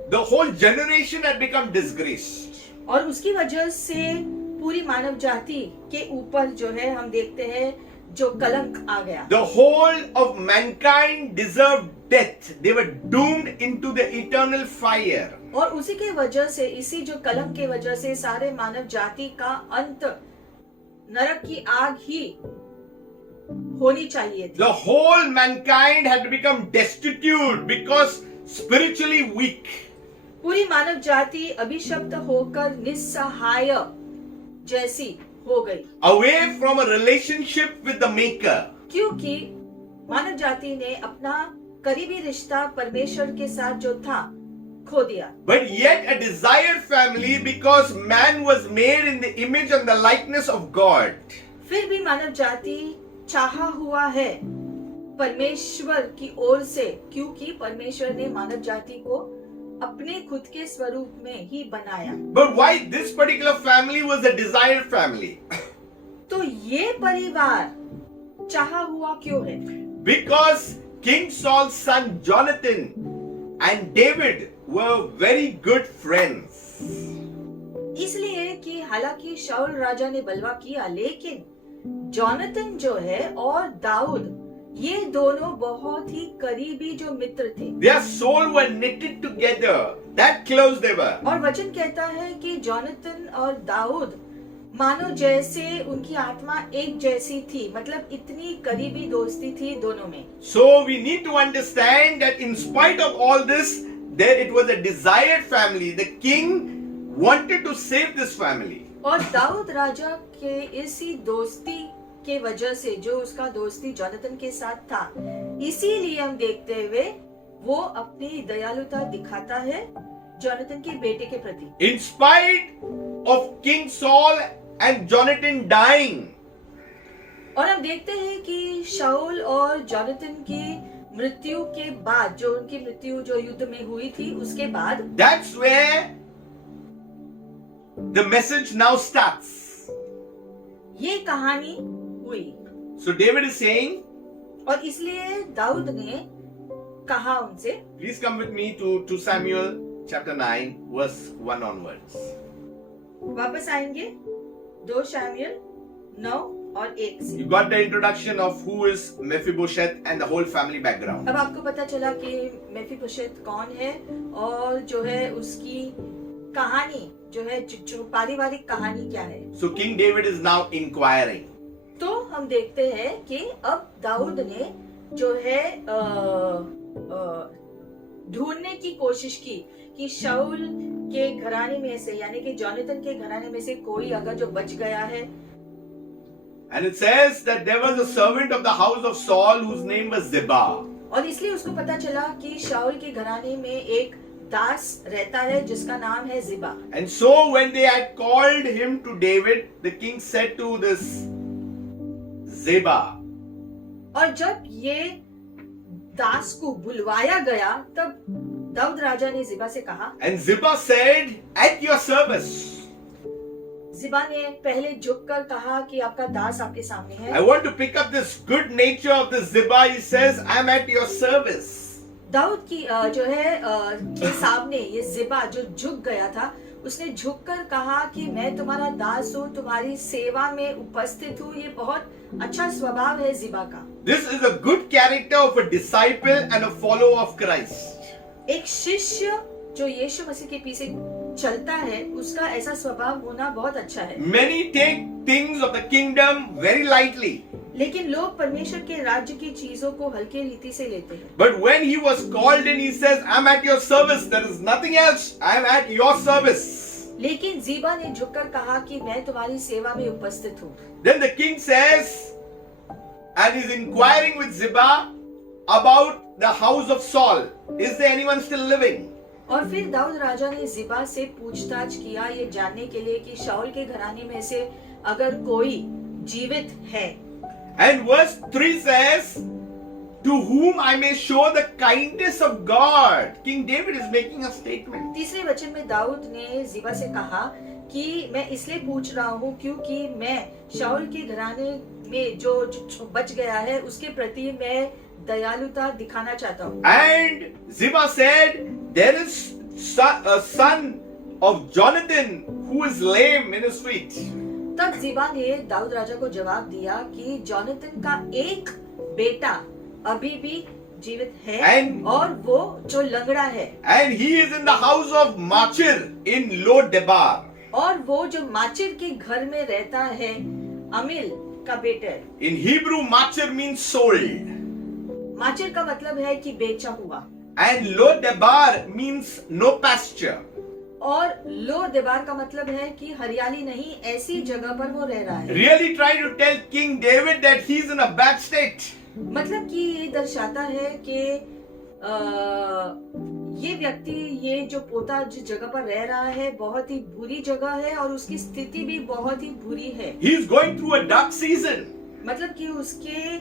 the whole generation had become disgraced. और उसकी वजह से पूरी मानव जाति के ऊपर जो है हम देखते हैं जो कलंक आ गया। The whole of mankind deserved death. They were doomed into the eternal fire. और उसी के वजह से, इसी जो कलंक के वजह से सारे मानव जाति का अंत नरक की आग ही होनी चाहिए थी। The whole mankind had become destitute because spiritually weak. पूरी मानव जाति अभिशप्त होकर निस्सहाय जैसी हो गई, Away from a relationship with the Maker. क्योंकि मानव जाति ने अपना करीबी रिश्ता परमेश्वर के साथ जो था खो दिया। But yet a desired family because man was made in the image and the likeness of God. फिर भी मानव जाति चाहा हुआ है परमेश्वर की ओर से, क्योंकि परमेश्वर ने मानव जाति को अपने खुद के स्वरूप में ही बनाया। But why this particular family was a desired family? तो ये परिवार चाहा हुआ क्यों है? Because King Saul's son Jonathan and David were very good friends. इसलिए कि हालांकि शाऊल राजा ने बलवा किया लेकिन जॉनतन जो है और दाऊद ये दोनों बहुत ही करीबी जो मित्र थे। Their soul were knitted together. That close they were. और वचन कहता है कि जॉनतन और दाऊद मानो जैसे उनकी आत्मा एक जैसी थी, मतलब इतनी करीबी दोस्ती थी दोनों में। So we need to understand that in spite of all this, there it was a desired family. The king wanted to save this family. और दाऊद राजा के इसी दोस्ती के वजह से, जो उसका दोस्ती जोनाथन के साथ था, इसीलिए हम देखते हुए वो अपनी दयालुता दिखाता है जोनाथन के बेटे के प्रति। In spite of King Saul and Jonathan dying, और हम देखते हैं कि शाऊल और जोनाथन की मृत्यु के बाद, जो उनकी मृत्यु जो युद्ध में हुई थी उसके बाद, that's where the message now starts. ये कहानी हुई। So David is saying, और इसलिए दाऊद ने कहा उनसे, please come with me to 2 Samuel chapter 9 verse 1 onwards. वापस आएंगे 2 शमूएल 9 और 1 से। You got the introduction of who is Mephibosheth and the whole family background. अब आपको पता चला कि मेफीबोशेत कौन है और जो है उसकी कहानी जो है, जो पारिवारिक कहानी क्या है। So King David is now inquiring. तो हम देखते हैं कि अब दाऊद ने जो है ढूंढने की कोशिश की कि शाऊल के घराने में से, यानी कि जोनाथन के घराने में से कोई अगर जो बच गया है। And it says that there was a servant of the house of Saul whose name was Ziba. और इसलिए उसको पता चला कि शाऊल के घराने में एक दास रहता है जिसका नाम है जिबा। And so when they had called him to David, the king said to this Ziba, और जब ये दास को बुलवाया गया तब दाऊद राजा ने जिबा से कहा, and Ziba said, at your service. जिबा ने पहले झुककर कहा कि आपका दास आपके सामने I है। want to pick up this good nature of this Ziba. He says, I'm at your service. Dawood की जो है के सामने ये जिबा जो झुक गया था, उसने झुककर कहा कि मैं तुम्हारा दास हूँ, तुम्हारी सेवा में उपस्थित हूँ। ये बहुत अच्छा स्वभाव है जिबा का। This is a good character of a disciple and a follower of Christ. एक शिष्य जो यीशु मसीह के पीछे चलता है, उसका ऐसा स्वभाव होना बहुत अच्छा है। Many take things of the kingdom very lightly. लेकिन लोग परमेश्वर के राज्य की चीजों को हल्के रीति से लेते हैं। But when he was called in, he says, I'm at your service. There is nothing else. I'm at your service. लेकिन जीबा ने झुककर कहा कि मैं तुम्हारी सेवा में उपस्थित हूँ। Then the king says, and he's inquiring with Ziba about the house of Saul. Is there anyone still living? और फिर दाऊद राजा ने जिबा से पूछताछ किया ये जानने के लिए कि शाऊल के घराने में से अगर कोई जीवित है। And verse 3 says, to whom I may show the kindness of God. King David is making a statement. तीसरे वचन में दाऊद ने जिबा से कहा कि मैं इसलिए पूछ रहा हूँ क्योंकि मैं शाऊल के घराने में जो बच गया है उसके प्रति मैं दयालुता दिखाना चाहता हूँ। And Ziba said, there is a son of Jonathan who is lame in his feet. तब जिबा ने दाऊद राजा को जवाब दिया कि जोनाथन का एक बेटा अभी भी जीवित है And- और वो जो लंगड़ा है, And he is in the house of Machir in Lo-Debar. और वो जो माचिर के घर में रहता है, अमिल का बेटा है। In Hebrew, Machir means sold. माचिर का मतलब है कि बेचा हुआ, And Lo-Debar means no pasture. और लो देबार का मतलब है कि हरियाली नहीं, ऐसी जगह पर वो रह रहा है। Really trying to tell King David that he's in a bad state. मतलब कि ये दर्शाता है कि ये व्यक्ति, ये जो पोता जिस जगह पर रह रहा है बहुत ही बुरी जगह है और उसकी स्थिति भी बहुत ही बुरी है। He's going through a dark season. मतलब कि उसके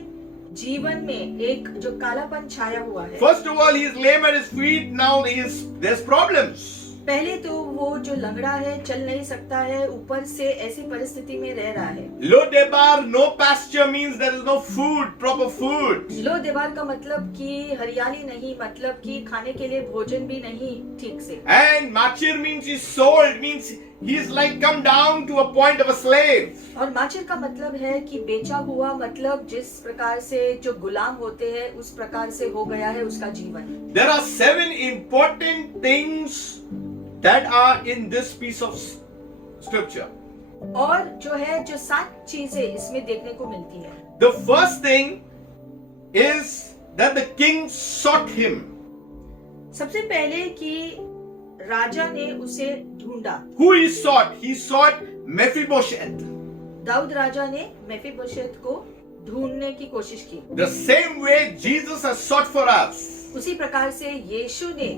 जीवन में एक जो कालापन छाया हुआ है। First of all, he is lame at his feet. Now there's problems. पहले तो वो जो लंगड़ा है चल नहीं सकता है, ऊपर से ऐसी परिस्थिति में रह रहा है। Lo-Debar, no pasture means there is no food, proper food. लो देवार का मतलब कि हरियाली नहीं, मतलब कि खाने के लिए भोजन भी नहीं ठीक से। And Machir means he's sold, means he's like come down to a point of a slave. और माचिर का मतलब है कि बेचा हुआ, मतलब जिस प्रकार से जो गुलाम होते हैं उस प्रकार से हो गया है उसका जीवन। There are 7 important things that are in this piece of scripture. और जो है जो 7 चीजें इसमें देखने को मिलती है। The first thing is that the king sought him. सबसे पहले कि राजा ने उसे ढूंढा। Who he sought? He sought Mephibosheth. Dawood राजा ने मेफीबोशेत को ढूंढने की कोशिश की। The same way Jesus has sought for us. उसी प्रकार से यीशु ने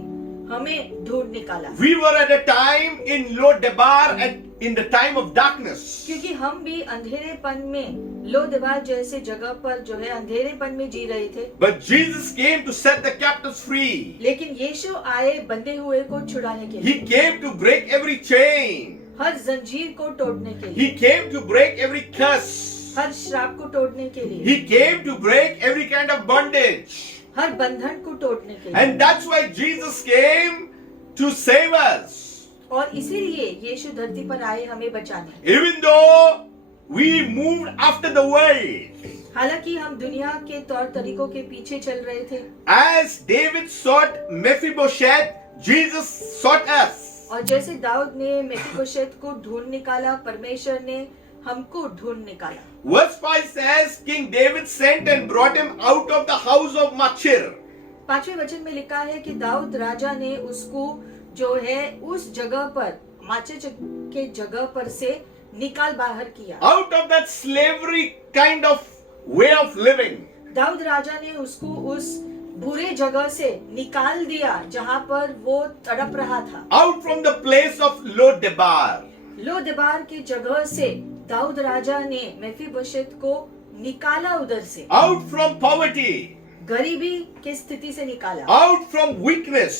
हमें ढूंढ निकाला, We were at a time in Lo-debar in the time of darkness. क्योंकि हम भी अंधेरेपन में लोदेबार जैसे जगह पर जो है अंधेरेपन में जी रहे थे। But Jesus came to set the captives free. लेकिन यीशु आए बंधे हुए को छुड़ाने के लिए, He came to break every chain. हर जंजीर को तोड़ने के लिए, He came to break every curse. हर श्राप को तोड़ने के लिए, He came to break every kind of bondage. हर बंधन को तोड़ने के लिए। And that's why Jesus came to save us. और इसीलिए यीशु धरती पर आए हमें बचाने। Even though we moved after the world. हालांकि हम दुनिया के तौर तरीकों के पीछे चल रहे थे, As David sought Mephibosheth, Jesus sought us. और जैसे दाऊद ने मेफीबोशेत को ढूंढ निकाला, परमेश्वर ने हमको ढूंढ निकाला। Verse 5 says, King David sent and brought him out of the house of Machir. 5वें वचन में लिखा है कि दाऊद राजा ने उसको जो है उस जगह पर माचे के जगह पर से निकाल बाहर किया। Out of that slavery kind of way of living. Dawood राजा ने उसको उस बुरे जगह से निकाल दिया जहां पर वो तड़प रहा था। Out from the place of Lo-debar. लोदेबार की जगह से दाऊद राजा ने मेफीबोशेत को निकाला, उधर से Out from poverty. गरीबी की स्थिति से निकाला, Out from weakness.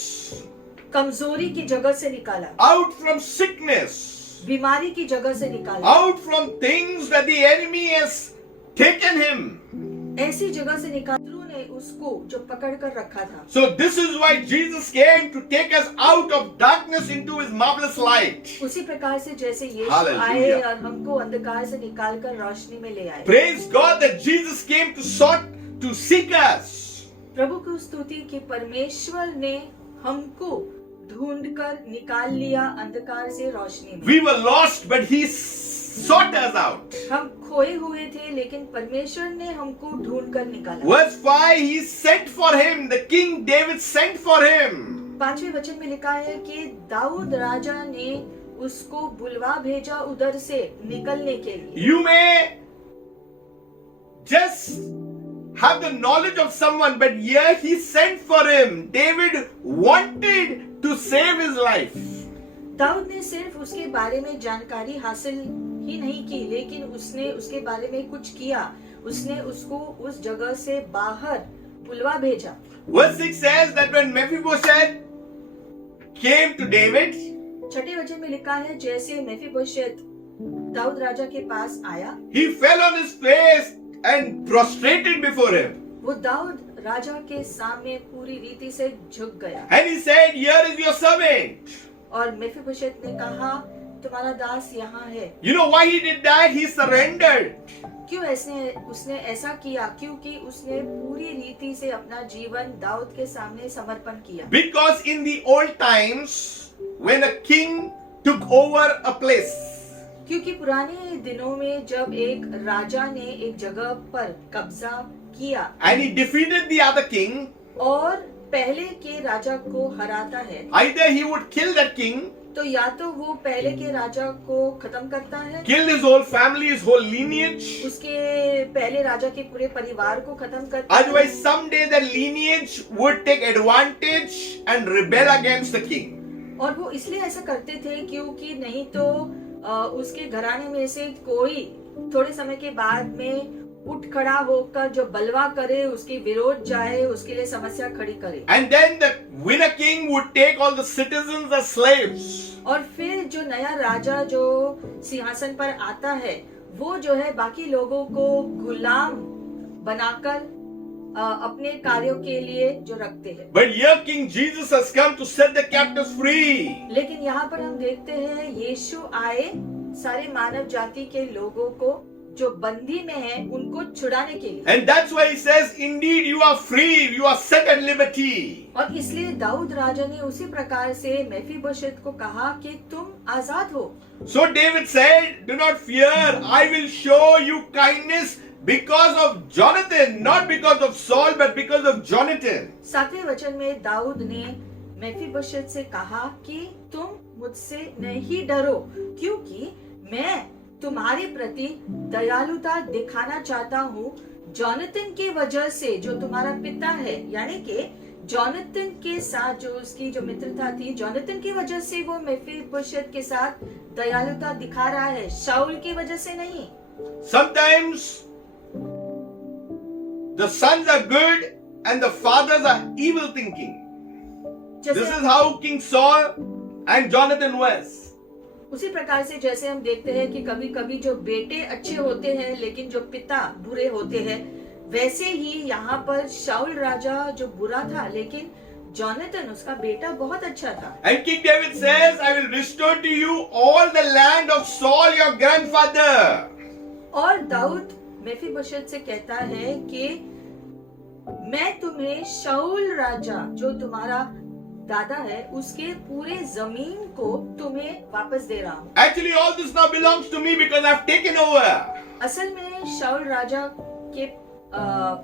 कमजोरी की जगह से निकाला, Out from sickness. बीमारी की जगह से निकाला, Out from things that the enemy has taken him. ऐसी जगह से निकाला शत्रु ने उसको जो पकड़ कर रखा था। So this is why Jesus came to take us out of darkness into his marvelous light. उसी प्रकार से जैसे यीशु Hallelujah. आए और हमको अंधकार से निकालकर रोशनी में ले आए। Praise God that Jesus came to seek us. प्रभु की स्तुति कि परमेश्वर ने हमको ढूंढकर निकाल लिया अंधकार से रोशनी में। We were lost, but he sought us out. हम खोए हुए थे लेकिन परमेश्वर ने हमको ढूंढकर निकाला। Verse 5, he sent for him. The King David sent for him. 5वें वचन में लिखा है कि दाऊद राजा ने उसको बुलवा भेजा उधर से निकलने के लिए। You may just have the knowledge of someone, but here he sent for him. David wanted to save his life. Dawood ने सिर्फ उसके बारे में जानकारी हासिल ही नहीं की, लेकिन उसने उसके बारे में कुछ किया। उसने उसको उस जगह से बाहर बुलवा भेजा। Verse 6 says that when Mephibosheth came to David, 6ठे वचन में लिखा है जैसे मेफीबोशेत दाऊद राजा के पास आया, he fell on his face and prostrated before him. वो दाऊद राजा के सामने पूरी रीति से झुक गया And he said, Here is your servant. और मेफीबोशेत ने कहा तुम्हारा दास यहाँ है। You know why he did that? He surrendered. क्यों उसने ऐसा किया? क्योंकि उसने पूरी रीति से अपना जीवन दाऊद के सामने समर्पण किया। Because in the old times, when a king took over a place, क्योंकि पुराने दिनों में जब एक राजा ने एक जगह पर कब्जा किया and he defeated the other king, और पहले के राजा को हराता है, either he would kill that king, तो या तो वो पहले के राजा को खत्म करता है, kill his whole family, his whole lineage. उसके पहले राजा के पूरे परिवार को खत्म करता है, Otherwise, someday the lineage would take advantage and rebel against the king. और वो इसलिए ऐसा करते थे क्योंकि नहीं तो उसके घराने में से कोई थोड़े समय के बाद में उठ खड़ा होकर जो बलवा करे, उसके विरोध जाए, उसके लिए समस्या खड़ी करे। And then the winner king would take all the citizens as slaves. और फिर जो नया राजा जो सिंहासन पर आता है वो जो है बाकी लोगों को गुलाम बनाकर अपने कार्यों के लिए जो रखते हैं। But here King Jesus has come to set the captives free. लेकिन यहाँ पर हम देखते हैं यीशु आए सारे मानव जाति के लोगों को जो बंदी में है उनको छुड़ाने के लिए। And that's why he says, indeed you are free, you are set at liberty. और इसलिए दाऊद राजा ने उसी प्रकार से मेफीबोशेत को कहा कि तुम आजाद हो। So David said, do not fear, I will show you kindness because of Jonathan, not because of Saul, but because of Jonathan. 7वें वचन में दाऊद ने मेफीबोशेत से कहा कि तुम मुझसे नहीं डरो, क्योंकि मैं तुम्हारे प्रति दयालुता दिखाना चाहता हूँ जॉनथन के वजह से, जो तुम्हारा पिता है, यानी कि जॉनथन के साथ जो उसकी जो मित्रता थी, जॉनथन की वजह से वो मेफीबोशेत के साथ दयालुता दिखा रहा है, शाऊल की वजह से नहीं। Sometimes the sons are good and the fathers are evil thinking. This जैसे is how King Saul and Jonathan was. उसी प्रकार से जैसे हम देखते हैं कि कभी कभी जो बेटे अच्छे होते हैं लेकिन जो पिता बुरे होते हैं, वैसे ही यहाँ पर शाऊल राजा जो बुरा था लेकिन जॉनथन उसका बेटा बहुत अच्छा था। And King David says, I will restore to you all the land of Saul your grandfather. और दाऊद मेफीबोशेत से कहता है कि मैं तुम्हें शाऊल राजा जो तुम्हारा दादा है उसके पूरे जमीन को तुम्हें वापस दे रहा हूँ। Actually, all this now belongs to me because I've taken over. असल में शाऊल राजा के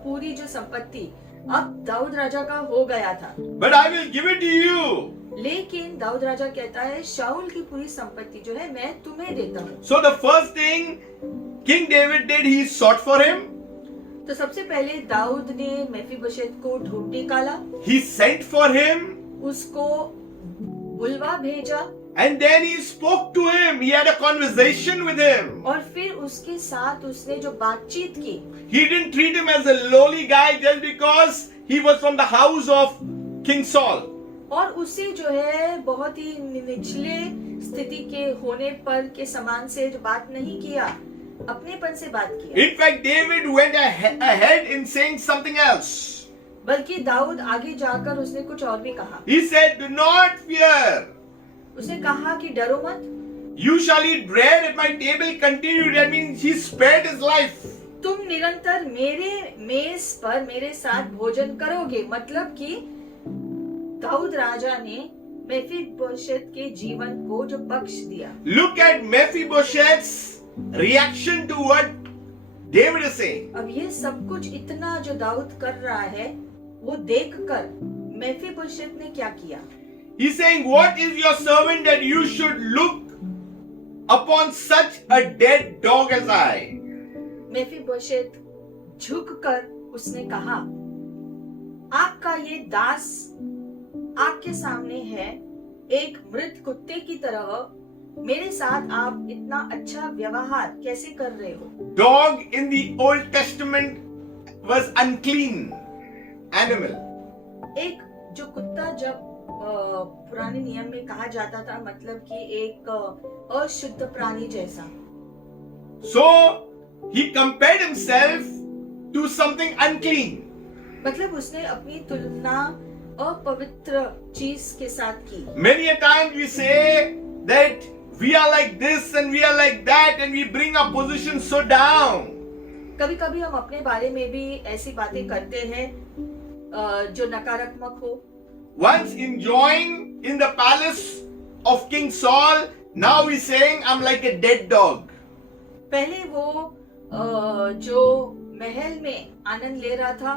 पूरी जो संपत्ति अब दाऊद राजा का हो गया था, But I will give it to you. लेकिन दाऊद राजा कहता है शाऊल की पूरी संपत्ति जो है मैं तुम्हें देता हूँ। So the first thing King David did, he sought for him. तो सबसे पहले दाऊद ने मेफीबोशेत को ढूंढ निकाला, He sent for him. उसको बुलवा भेजा And then he spoke to him. He had a conversation with him. और फिर उसके साथ उसने जो बातचीत की, He didn't treat him as a lowly guy just because he was from the house of King Saul. और उसे जो है बहुत ही निचले स्थिति के होने पर के समान से जो बात नहीं किया, अपनेपन से बात किया। In fact, David went ahead in saying something else. बल्कि दाऊद आगे जाकर उसने कुछ और भी कहा। He said, do not fear. उसने कहा कि डरो मत, You shall eat bread at my table continually. That means he spared his life. तुम निरंतर मेरे मेज पर मेरे साथ भोजन करोगे। मतलब कि दाऊद राजा ने मेफीबोशेत के जीवन को जो बख्श दिया। Look at Mephibosheth's reaction to what David is saying. अब ये सब कुछ इतना जो दाऊद कर रहा है वो देखकर मेफीबोशेत ने क्या किया? He's saying, what is your servant that you should look upon such a dead dog as I? मेफीबोशेत झुककर उसने कहा, आपका ये दास आपके सामने है, एक मृत कुत्ते की तरह मेरे साथ आप इतना अच्छा व्यवहार कैसे कर रहे हो? Dog in the Old Testament was unclean animal. एक जो कुत्ता जब पुराने नियम में कहा जाता था, मतलब कि एक अशुद्ध प्राणी जैसा। So he compared himself to something unclean. मतलब उसने अपनी तुलना अपवित्र चीज के साथ की। Many a time we say that we are like this and we are like that and we bring our position so down. कभी कभी हम अपने बारे में भी ऐसी बातें करते हैं जो नकारात्मक हो। Once enjoying in the palace of King Saul, now he's saying, I'm like a dead dog. पहले वो जो महल में आनंद ले रहा था,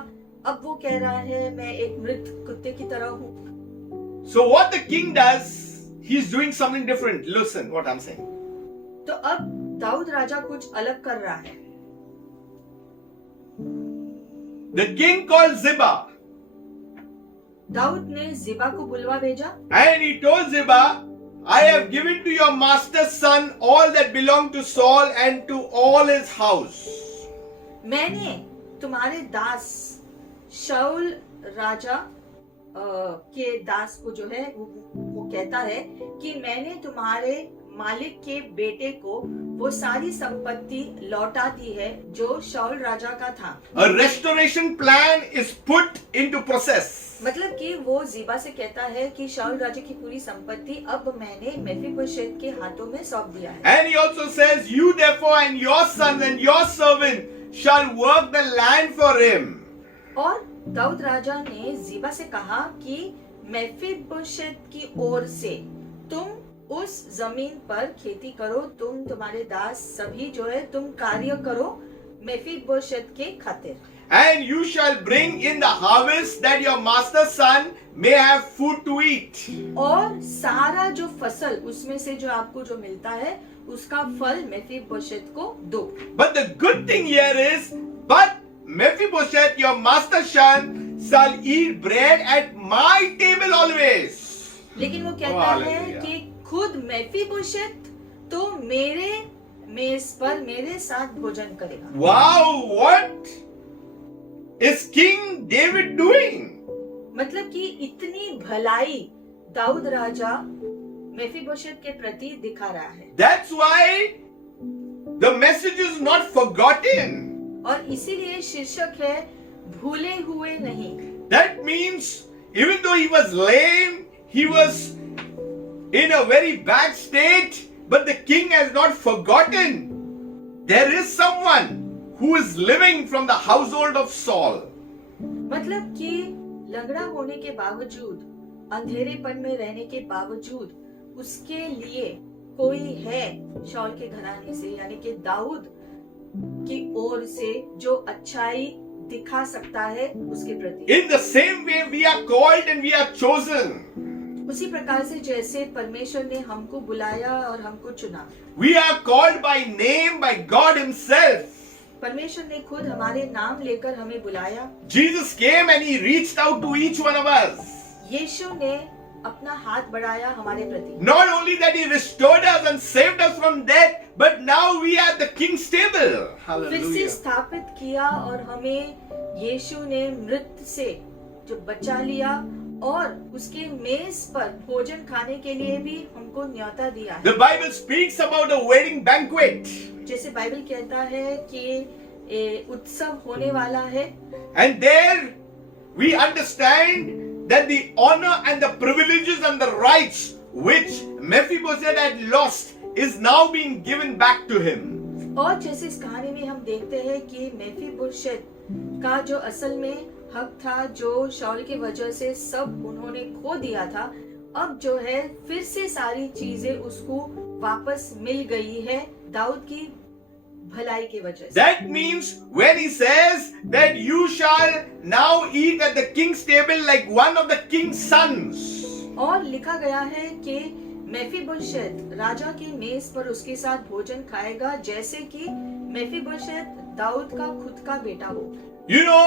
अब वो कह रहा है मैं एक मृत कुत्ते की तरह हूँ। So what the king does, he's doing something different. Listen what I'm saying. तो अब दाऊद राजा कुछ अलग कर रहा है। The king called Ziba Dawood ने जिबा को बुलवा भेजा and he told Ziba, I have given to your master's son all that belonged to Saul and to all his house. मैंने तुम्हारे दास शाऊल राजा के दास को जो है वो कहता है कि मैंने तुम्हारे मालिक के बेटे को वो सारी संपत्ति लौटा दी है जो शाऊल राजा का था। A restoration plan is put into process. मतलब कि वो जिबा से कहता है कि शाऊल राजा की पूरी संपत्ति अब मैंने मेफीबोशेत के हाथों में सौंप दिया है। And he also says, you therefore and your sons and your servant shall work the land for him. और दाऊद राजा ने जिबा से कहा कि मेफीबोशेत की ओर से तुम उस जमीन पर खेती करो, तुम तुम्हारे दास सभी जो है तुम कार्य करो मेफीबोशेत के खातिर। And you shall bring in the harvest that your master's son may have food to eat. और सारा जो फसल उसमें से जो आपको जो मिलता है उसका फल मेफीबोशेत को दो। But the good thing here is, but Mephibosheth, your master's son, shall eat bread at my table always. लेकिन वो कहता है हालेलुया। कि खुद मेफीबोशेत तो मेरे मेज पर मेरे साथ भोजन करेगा। Wow, what is King David doing? मतलब कि इतनी भलाई दाऊद राजा मेफीबोशेत के प्रति दिखा रहा है। That's why the message is not forgotten. और इसीलिए शीर्षक है भूले हुए नहीं। That means even though he was lame, he was in a very bad state, but the king has not forgotten. There is someone who is living from the household of Saul. मतलब कि लंगड़ा होने के बावजूद, अंधेरेपन में रहने के बावजूद उसके लिए कोई है शौल के घराने से, यानी कि दाऊद की ओर से जो अच्छाई दिखा सकता है उसके प्रति। In the same way, we are called and we are chosen. उसी प्रकार से जैसे परमेश्वर ने हमको बुलाया और हमको चुना, We are called by name by God Himself. परमेश्वर ने खुद हमारे नाम लेकर हमें बुलाया। Jesus came and He reached out to each one of us. यीशु ने अपना हाथ बढ़ाया हमारे प्रति। Not only that He restored us and saved us from death, but now we are the King's table. फिर से Hallelujah. स्थापित किया और हमें यीशु ने मृत्यु से जो बचा लिया और उसके मेज पर भोजन खाने के लिए भी हमको न्योता दिया है। The Bible speaks about a wedding banquet. जैसे बाइबल कहता है कि उत्सव होने वाला है, And there we understand that the honor and the privileges and the rights which Mephibosheth had lost is now being given back to him. और जैसे इस कहानी में हम देखते हैं कि मेफीबोशेत का जो असल में हक था, जो शाऊल की वजह से सब उन्होंने खो दिया था, अब जो है फिर से सारी चीजें उसको वापस मिल गई है दाऊद की भलाई की वजह से। That means when he says that you shall now eat at the king's table like one of the king's sons. और लिखा गया है कि मेफीबोशेत राजा की मेज पर उसके साथ भोजन खाएगा जैसे कि मेफीबोशेत दाऊद का खुद का बेटा हो। You know,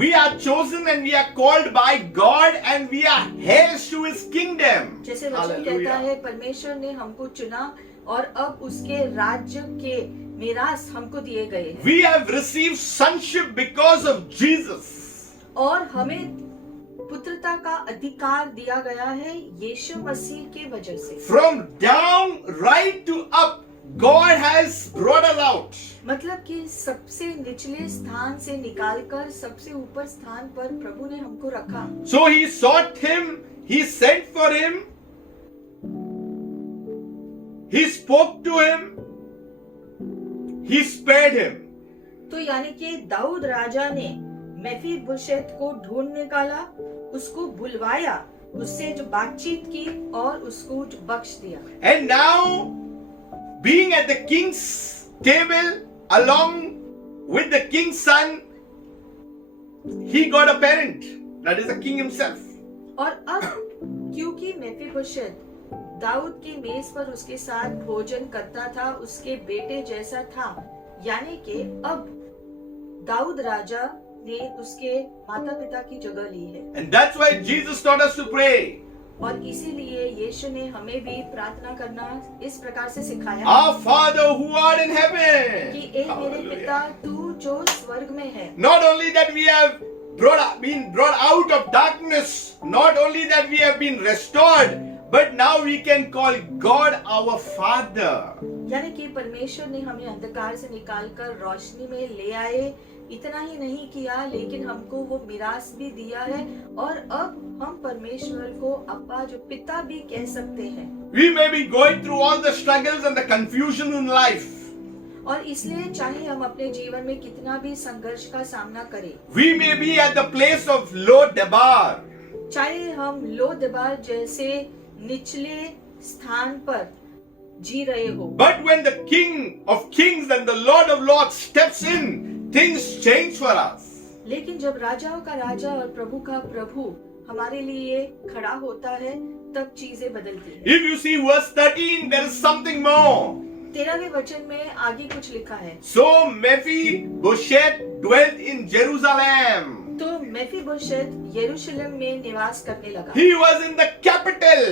we are chosen and we are called by God and we are heirs to His kingdom. जैसे वचन कहता है परमेश्वर ने हमको चुना और अब उसके राज्य के मिरास हमको दिए गए हैं। We have received sonship because of Jesus. और हमें पुत्रता का अधिकार दिया गया है यीशु मसीह के वजह से। From down right to up, God has brought us out. मतलब कि सबसे निचले स्थान से निकालकर सबसे ऊपर स्थान पर प्रभु ने हमको रखा। So He sought Him, He sent for Him, He spoke to Him, He spared Him. तो यानी कि दाऊद राजा ने मेफीबोशेत को ढूंढ निकाला, उसको बुलवाया, उससे जो बातचीत की और उसको जो बख्श दिया। And now, being at the king's table along with the king's son, he got a parent, that is the king himself. और अब क्योंकि मेफीबोशेत दाऊद की मेज पर उसके साथ भोजन करता था, उसके बेटे जैसा था, यानी कि अब दाऊद राजा ने उसके माता पिता की जगह ली है। And that's why Jesus taught us to pray. और इसीलिए यीशु ने हमें भी प्रार्थना करना इस प्रकार से सिखाया Our Father who art in heaven. कि ए मेरे पिता तू जो स्वर्ग में है। Not only that we have been brought out of darkness, not only that we have been restored, but now we can call God our Father. यानी कि परमेश्वर ने हमें अंधकार से निकालकर रोशनी में ले आए। इतना ही नहीं किया लेकिन हमको वो मिरास भी दिया है और अब हम परमेश्वर को अब्बा जो पिता भी कह सकते हैं। We may be going through all the struggles and the confusion in life. और इसलिए चाहे हम अपने जीवन में कितना भी संघर्ष का सामना करें, We may be at the place of Lo-debar. चाहे हम लो-देबार जैसे निचले स्थान पर जी रहे हो, But when the King of Kings and the Lord of Lords steps in, things change for us. लेकिन जब राजाओं का राजा और प्रभु का प्रभु हमारे लिए खड़ा होता है तब चीजें बदलती हैं। If you see verse 13, there is something more. 13वें वचन में आगे कुछ लिखा है, So Mephibosheth dwelt in Jerusalem. तो मेफीबोशेत यरूशलेम में निवास करने लगा। He was in the capital.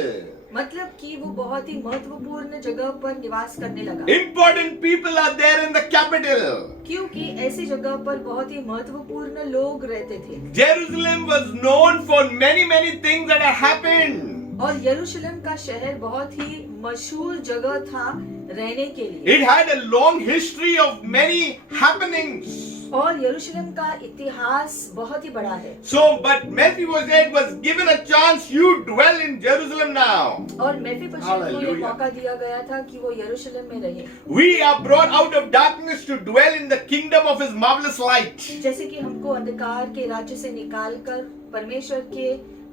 मतलब कि वो बहुत ही महत्वपूर्ण जगह पर निवास करने लगा, Important people are there in the capital. क्योंकि ऐसी जगह पर बहुत ही महत्वपूर्ण लोग रहते थे। Jerusalem was known for many things that had happened. और यरूशलेम का शहर बहुत ही मशहूर जगह था रहने के लिए, It had a long history of many happenings. और यरूशलेम का इतिहास बहुत ही बड़ा है। So, but Mephibosheth was given a chance. You dwell in Jerusalem now. और मेफीबोशेत को ये Hallelujah. मौका दिया गया था कि वो यरूशलेम में रहे, We are brought out of darkness to dwell in the kingdom of His marvelous light. जैसे कि हमको अंधकार के राज्य से निकालकर परमेश्वर के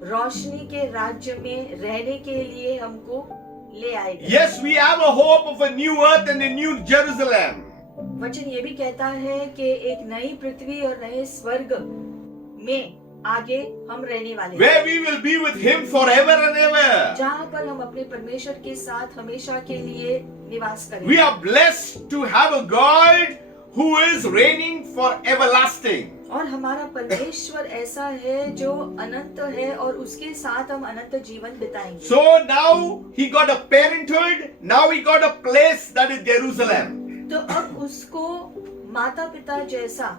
रोशनी के राज्य में रहने के लिए हमको ले आएगा। Yes, we have a hope of a new earth and a new Jerusalem. वचन ये भी कहता है कि एक नई पृथ्वी और नए स्वर्ग में आगे हम रहने वाले हैं, Where we will be with Him forever and ever. जहाँ पर हम अपने परमेश्वर के साथ हमेशा के लिए निवास करेंगे। We are blessed to have a God who is reigning for everlasting. और हमारा परमेश्वर ऐसा है जो अनंत है और उसके साथ हम अनंत जीवन बिताएंगे। So now He got a parenthood, now He got a place that is Jerusalem. तो अब उसको माता पिता जैसा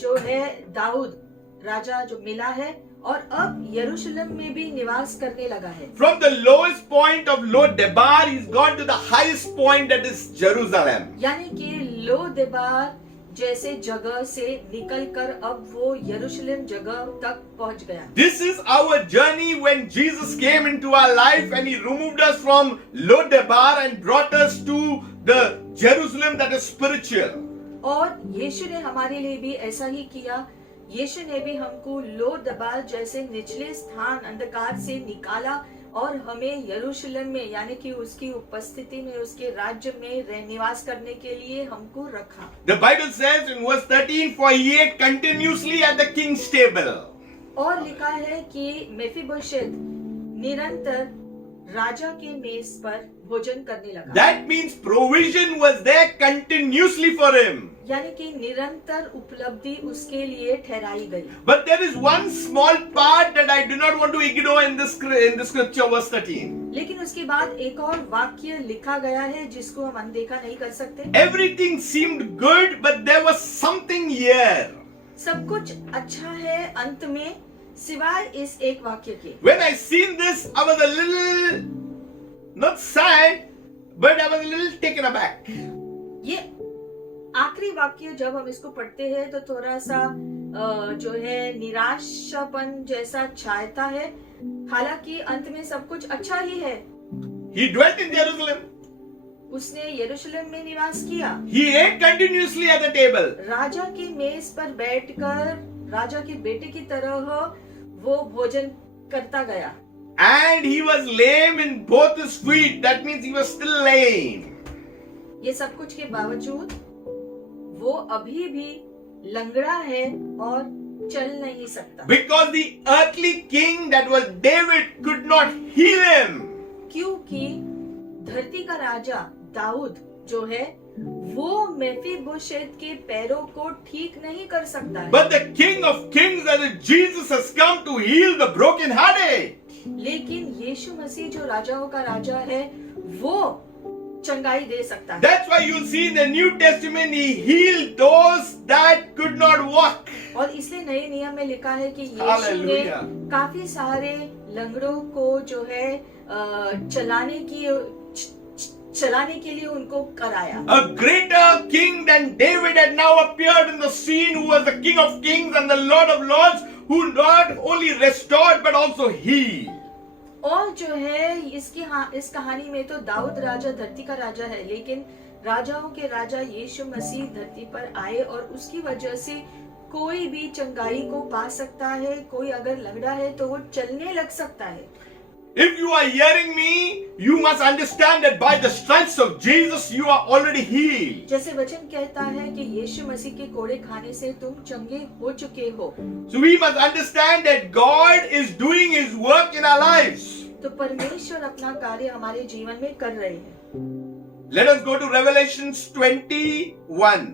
जो है दाऊद राजा जो मिला है, और अब यरूशलेम में भी निवास करने लगा है। From the lowest point of Lo-Debar, He's gone to the highest point that is Jerusalem. यानी कि लो देबार जैसे जगह से निकलकर अब वो यरूशलेम जगह तक पहुंच गया। This is our journey when Jesus came into our life and He removed us from Lo-Debar and brought us to the Jerusalem that is spiritual. और यीशु ने हमारे लिए भी ऐसा ही किया। यीशु ने भी हमको लो दबार जैसे निचले स्थान अंधकार से निकाला और हमें यरूशलेम में यानी कि उसकी उपस्थिति में उसके राज्य में निवास करने के लिए हमको रखा। The Bible says in verse 13, for He ate continuously at the king's table. और लिखा है कि मेफीबोशेत निरंतर राजा के मेज पर भोजन करने लगा। That means provision was there continuously for him. यानी कि निरंतर उपलब्धि उसके लिए ठहराई गई। But there is one small part that I do not want to ignore in this scripture, verse 13. लेकिन उसके बाद एक और वाक्य लिखा गया है जिसको हम अनदेखा नहीं कर सकते। Everything seemed good, but there was something here. सब कुछ अच्छा है अंत में सिवाय इस एक वाक्य के। When I seen this, I was a little, not sad, but I was a little taken aback. ये आखिरी वाक्य जब हम इसको पढ़ते हैं तो थोड़ा सा जो है निराशापन जैसा छायता है, हालांकि अंत में सब कुछ अच्छा ही है। He dwelt in Jerusalem. उसने यरूशलेम में निवास किया। He ate continuously at the table. राजा की मेज पर बैठकर राजा के बेटे की तरह वो भोजन करता गया। And he was lame in both his feet. That means he was still lame. ये सब कुछ के बावजूद वो अभी भी लंगड़ा है और चल नहीं सकता। Because the earthly king that was David could not heal him. क्योंकि धरती का राजा दाऊद जो है वो मेफीबोशेत के पैरों को ठीक नहीं कर सकता है। But the King of Kings, that is Jesus, has come to heal the brokenhearted. लेकिन यीशु मसीह जो राजाओं का राजा है वो चंगाई दे सकता है। That's why you'll see in the New Testament He healed those that could not walk. और इसलिए नए नियम में लिखा है कि यीशु ने Hallelujah. काफी सारे लंगड़ों को जो है चलाने के लिए उनको कराया। A greater king than David had now appeared in the scene, who was the King of Kings and the Lord of Lords, who not only restored but also healed. और जो है इस कहानी में तो दाऊद राजा धरती का राजा है, लेकिन राजाओं के राजा यीशु मसीह धरती पर आए और उसकी वजह से कोई भी चंगाई को पा सकता है। कोई अगर लंगड़ा है तो वो चलने लग सकता है। If you are hearing me, you must understand that by the stripes of Jesus you are already healed. जैसे वचन कहता है कि यीशु मसीह के कोड़े खाने से तुम चंगे हो चुके हो। So we must understand that God is doing His work in our lives. तो परमेश्वर अपना कार्य हमारे जीवन में कर रहे हैं। Let us go to Revelations 21.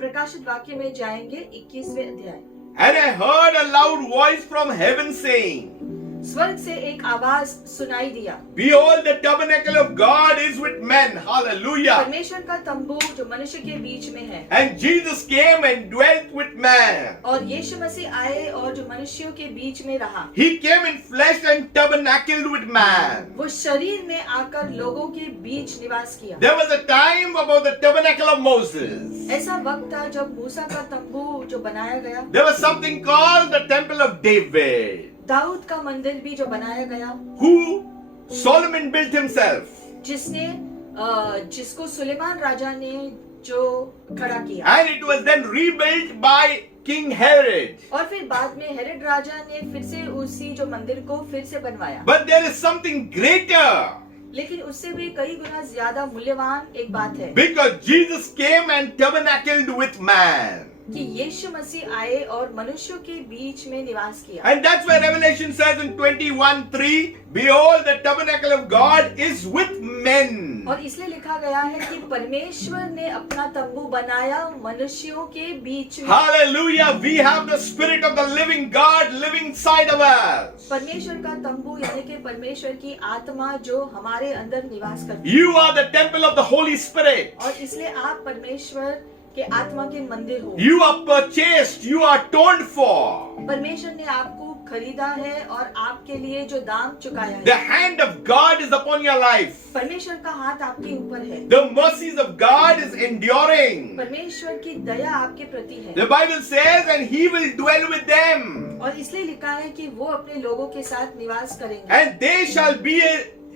प्रकाशित वाक्य में जाएंगे 21वें अध्याय। And I heard a loud voice from heaven saying, स्वर्ग से एक आवाज सुनाई दिया, Behold, the tabernacle of God is with men. Hallelujah. परमेश्वर का तंबू जो मनुष्य के बीच में है, And Jesus came and dwelt with man. और यीशु मसीह आए और जो मनुष्यों के बीच में रहा। He came in flesh and tabernacled with man. वो शरीर में आकर लोगों के बीच निवास किया। There was a time about the tabernacle of Moses. ऐसा वक्त था जब मूसा का तंबू जो बनाया गया, There was something called the temple of David, Dawood का मंदिर भी जो बनाया गया, who Solomon built himself. जिसको सुलेमान राजा ने जो खड़ा किया, And it was then rebuilt by King Herod. और फिर बाद में हेरोद राजा ने फिर से उसी जो मंदिर को फिर से बनवाया। But there is something greater, लेकिन उससे भी कई गुना ज्यादा मूल्यवान एक बात है because Jesus came and tabernacled with man. कि यीशु मसीह आए और मनुष्यों के बीच में निवास किया। And that's why Revelation says in 21:3, Behold, the tabernacle of God is with men. और इसलिए लिखा गया है कि परमेश्वर ने अपना तंबू बनाया मनुष्यों के बीच में। Hallelujah! We have the Spirit of the living God living inside of us. परमेश्वर का तंबू यानी कि परमेश्वर की आत्मा जो हमारे अंदर निवास करती है, You are the temple of the Holy Spirit. और इसलिए आप परमेश्वर के आत्मा के मंदिर हो। You are purchased, you are atoned for. परमेश्वर ने आपको खरीदा है और आपके लिए जो दाम चुकाया The है। hand of God is upon your life. परमेश्वर का हाथ आपके ऊपर है। The mercies of God is enduring. परमेश्वर की दया आपके प्रति है। The Bible says, and He will dwell with them, और इसलिए लिखा है कि वो अपने लोगों के साथ निवास करेंगे, and they shall be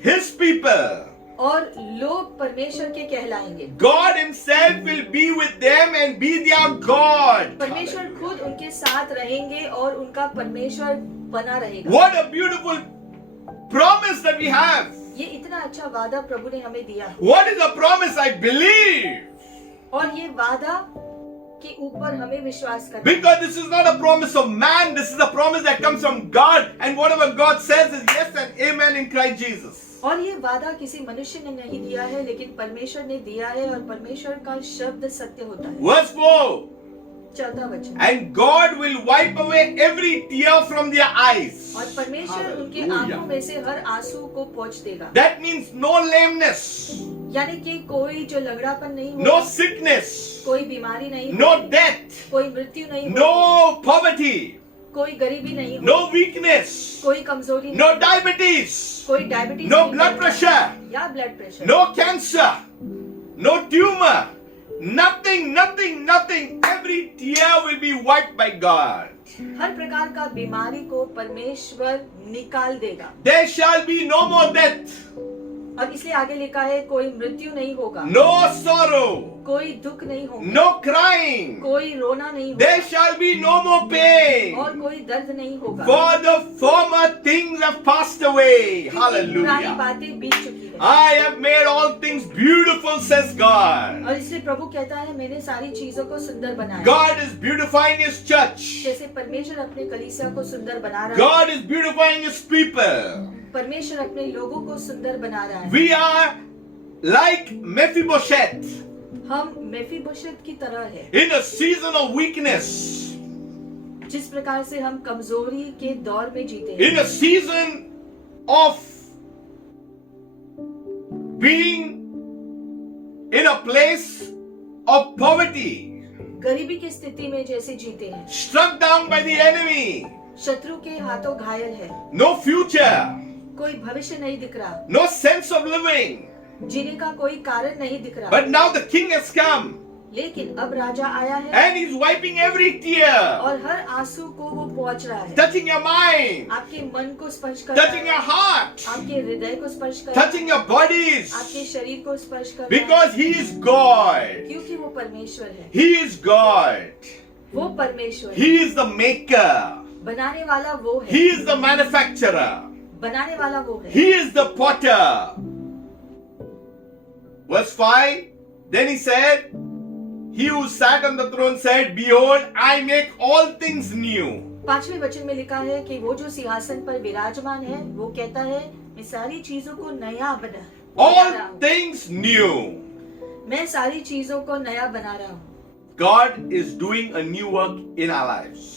His people. और लोग परमेश्वर के कहलाएंगे। God Himself will be with them and be their God. परमेश्वर खुद उनके साथ रहेंगे और उनका परमेश्वर बना रहेगा। What a beautiful promise that we have. ये इतना अच्छा वादा प्रभु ने हमें दिया, What is the promise? I believe. और ये वादा के ऊपर हमें विश्वास करना है। Because this is not a promise of man, this is a promise that comes from God, and whatever God says is yes and amen in Christ Jesus. और ये वादा किसी मनुष्य ने नहीं दिया है, लेकिन परमेश्वर ने दिया है, और परमेश्वर का शब्द सत्य होता है। Verse 4. चौथा वचन, And God will wipe away every tear from their eyes. और परमेश्वर उनके Hallelujah. आंखों में से हर आंसू को पोंछ देगा। That means no lameness, यानी कि कोई जो लंगड़ापन नहीं no होगा, sickness, कोई बीमारी नहीं no होगी, death, कोई मृत्यु नहीं होगी, no poverty, कोई गरीबी नहीं होगी, no weakness, कोई कमजोरी नहीं no होगी, diabetes, कोई डायबिटीज no नहीं blood होगा, pressure, या blood pressure, no cancer, no tumor, nothing, nothing, nothing. Every tear will be wiped by God. हर प्रकार का बीमारी को परमेश्वर निकाल देगा। There shall be no more death, और इसलिए आगे लिखा है कोई मृत्यु नहीं होगा, no sorrow, कोई दुख नहीं होगा, no crying. कोई रोना नहीं There होगा, shall be no more pain. और कोई दर्द नहीं होगा, For the former things have passed away. क्योंकि पुरानी Hallelujah. बातें बीत चुकी है। I have made all things beautiful, says God. और इसलिए प्रभु कहता है मैंने सारी चीजों को सुंदर बनाया। God is beautifying His church. जैसे परमेश्वर अपने कलीसिया को सुंदर बना रहा है, God is beautifying His people. परमेश्वर अपने लोगों को सुंदर बना रहा है। We are like Mephibosheth हम मेफीबोशेत की तरह है, in a season of weakness, जिस प्रकार से हम कमजोरी के दौर में जीते हैं, in a season of being in a place of poverty, गरीबी की स्थिति में जैसे जीते हैं, struck down by the enemy, शत्रु के हाथों घायल है, no future, कोई भविष्य नहीं दिख रहा, no sense of living. जीने का कोई कारण नहीं दिख रहा। But now the king has come लेकिन अब राजा आया है and he's wiping every tear, और हर आंसू को वो पहुंच रहा है, touching your mind, आपके मन को स्पर्श कर रहा touching your है, heart, आपके हृदय को स्पर्श कर रहा है, touching your bodies, आपके शरीर को स्पर्श कर रहा है, because he is God. क्योंकि वो परमेश्वर है, He is God. वो परमेश्वर है, He is the maker. बनाने वाला वो है, He is the manufacturer. बनाने वाला वो है। He is the potter. Verse 5, then he said, he who sat on the throne said, Behold, I make all things new. 5वें वचन में लिखा है कि वो जो सिंहासन पर विराजमान है वो कहता है मैं सारी चीजों को नया बना। all things new. मैं सारी चीजों को नया बना रहा हूँ। God is doing a new work in our lives.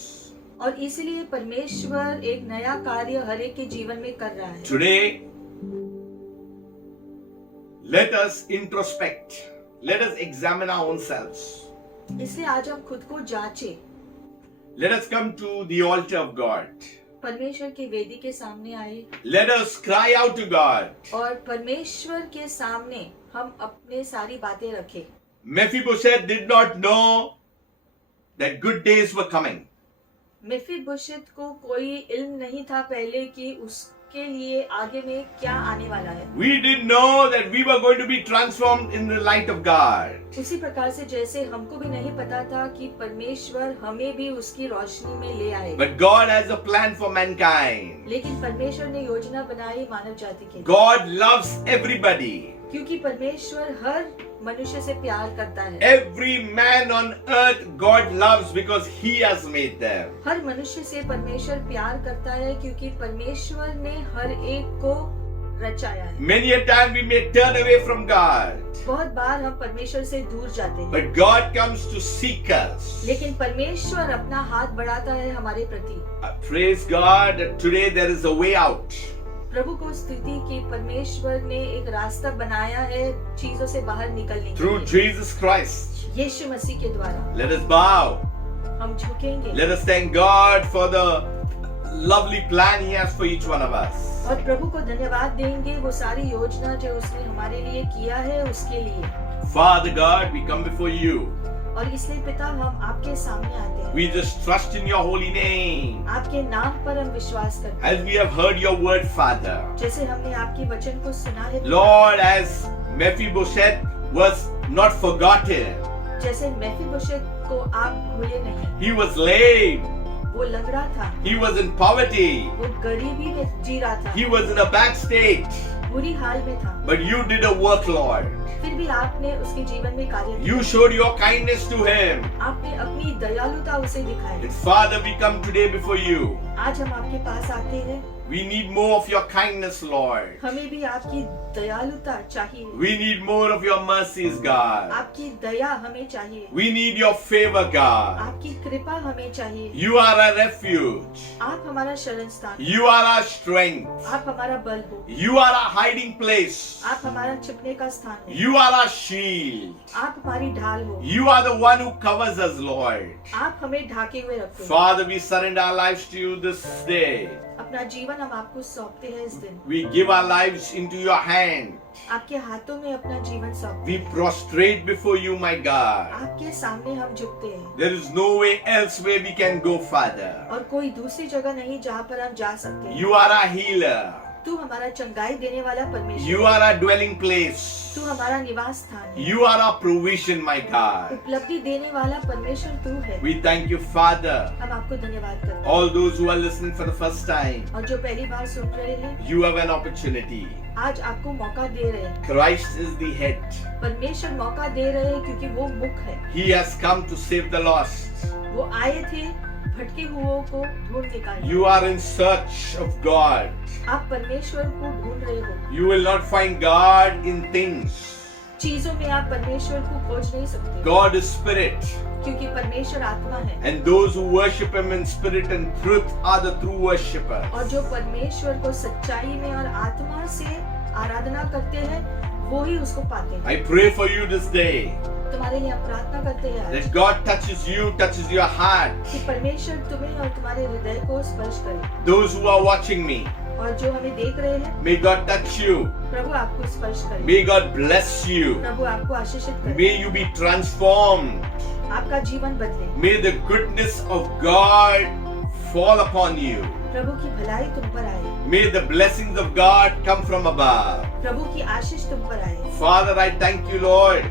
और इसीलिए परमेश्वर एक नया कार्य हर एक के जीवन में कर रहा है। Today, let us introspect. Let us examine our own selves. इसलिए आज हम खुद को जांचें, Let us come to the altar of God. परमेश्वर की वेदी के सामने आए Let us cry out to God. और परमेश्वर के सामने हम अपने सारी बातें रखें। Mephibosheth did not know that good days were coming. मेफीबोशेत को कोई इल्म नहीं था पहले कि उसके लिए आगे में क्या आने वाला है। We didn't know that we were going to be transformed in the light of God. उसी प्रकार से जैसे हमको भी नहीं पता था कि परमेश्वर हमें भी उसकी रोशनी में ले आएगा। But God has a plan for mankind. लेकिन परमेश्वर ने योजना बनाई मानव जाति के लिए। God loves everybody. क्योंकि परमेश्वर हर मनुष्य से प्यार करता है। Every man on earth God loves because He has made them. हर मनुष्य से परमेश्वर प्यार करता है क्योंकि परमेश्वर ने हर एक को रचाया है। Many a time we may turn away from God. बहुत बार हम परमेश्वर से दूर जाते हैं, But God comes to seek us. लेकिन परमेश्वर अपना हाथ बढ़ाता है हमारे प्रति। Praise God that today there is a way out. प्रभु को स्तुति कि परमेश्वर ने एक रास्ता बनाया है चीजों से बाहर निकलने के Through लिए। Jesus Christ. यीशु मसीह के द्वारा Let us bow. हम झुकेंगे Let us thank God for the lovely plan He has for each one of us. और प्रभु को धन्यवाद देंगे वो सारी योजना जो उसने हमारे लिए किया है उसके लिए। Father God, we come before you. और इसलिए पिता हम आपके सामने आते हैं, We just trust in your holy name. आपके नाम पर हम विश्वास करते As we have heard your word, Father. हैं। जैसे हमने आपके वचन को सुना है Lord, as Mephibosheth was not forgotten. जैसे मेफीबोशेत को आप भूले नहीं। He was lame. वो लंगड़ा था, He was in poverty. वो गरीबी में जी रहा था, He was in a bad state. बुरी हाल में था, But you did a work, Lord. फिर भी आपने उसके जीवन में कार्य किया। You showed your kindness to him. आपने अपनी दयालुता उसे दिखाई। And Father, we come today before you. आज हम आपके पास आते हैं, We need more of your kindness, Lord. हमें भी आपकी दयालुता चाहिए। We need more of your mercies, God. आपकी दया हमें चाहिए, We need your favor, God. आपकी कृपा हमें चाहिए। You are our refuge. आप हमारा शरण स्थान, You are our strength. आप हमारा बल हो, You are our hiding place. आप हमारा छिपने का स्थान हो, You are our shield. आप हमारी ढाल हो, You are the one who covers us, Lord. आप हमें ढाके हुए रखते हो। Father, we surrender our lives to you this day. अपना जीवन हम आपको सौंपते हैं इस दिन, We give our lives into your hand. आपके हाथों में अपना जीवन सौंपते We हैं। prostrate before you, my God. आपके सामने हम झुकते हैं There is no way else where we can go, Father. और कोई दूसरी जगह नहीं जहाँ पर हम जा सकते हैं। You are our healer. तू हमारा चंगाई देने वाला परमेश्वर, You are our dwelling place. तू हमारा निवास स्थान है, You are our provision, my God. उपलब्धि देने वाला परमेश्वर तू है। We thank you, Father. हम आपको धन्यवाद करते हैं। All those who are listening for the first time, और जो पहली बार सुन रहे हैं, you have an opportunity. आज आपको मौका दे रहे हैं। Christ is the head. परमेश्वर मौका दे रहे हैं क्योंकि वो मुख है। He has come to save the lost. वो आए थे भटके हुओं को ढूंढ निकालने। You are in search of God. आप परमेश्वर को ढूंढ रहे हो। You will not find God in things. चीजों में आप परमेश्वर को खोज नहीं सकते God is spirit. क्योंकि परमेश्वर आत्मा है And those who worship Him in spirit and truth are the true worshippers. और जो परमेश्वर को सच्चाई में और आत्मा से आराधना करते हैं वो ही उसको पाते हैं। I pray for you this day तुम्हारे लिए हम प्रार्थना करते हैं आज that God touches you, touches your heart. कि परमेश्वर तुम्हें और तुम्हारे हृदय को स्पर्श करे। Those who are watching me, और जो हमें देख रहे हैं, may God touch you. प्रभु आपको स्पर्श करे, May God bless you. प्रभु आपको आशीषित करे, May you be transformed. आपका जीवन बदले, May the goodness of God fall upon you. प्रभु की भलाई तुम पर आए, May the blessings of God come from above. प्रभु की आशीष तुम पर आए। Father, I thank you, Lord.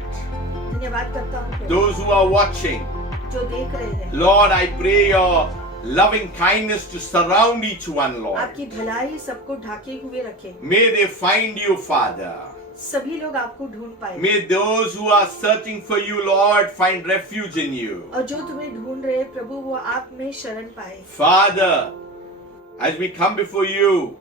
धन्यवाद करता हूँ प्रभु, Those who are watching, जो देख रहे हैं, Lord, I pray your loving kindness to surround each one, Lord. आपकी भलाई सबको ढाके हुए रखे, May they find you, Father. सभी लोग आपको ढूंढ पाए May those who are searching for you, Lord, find refuge in you. और जो तुम्हें ढूंढ रहे हैं, प्रभु वो आप में शरण पाए। Father, as we come before you,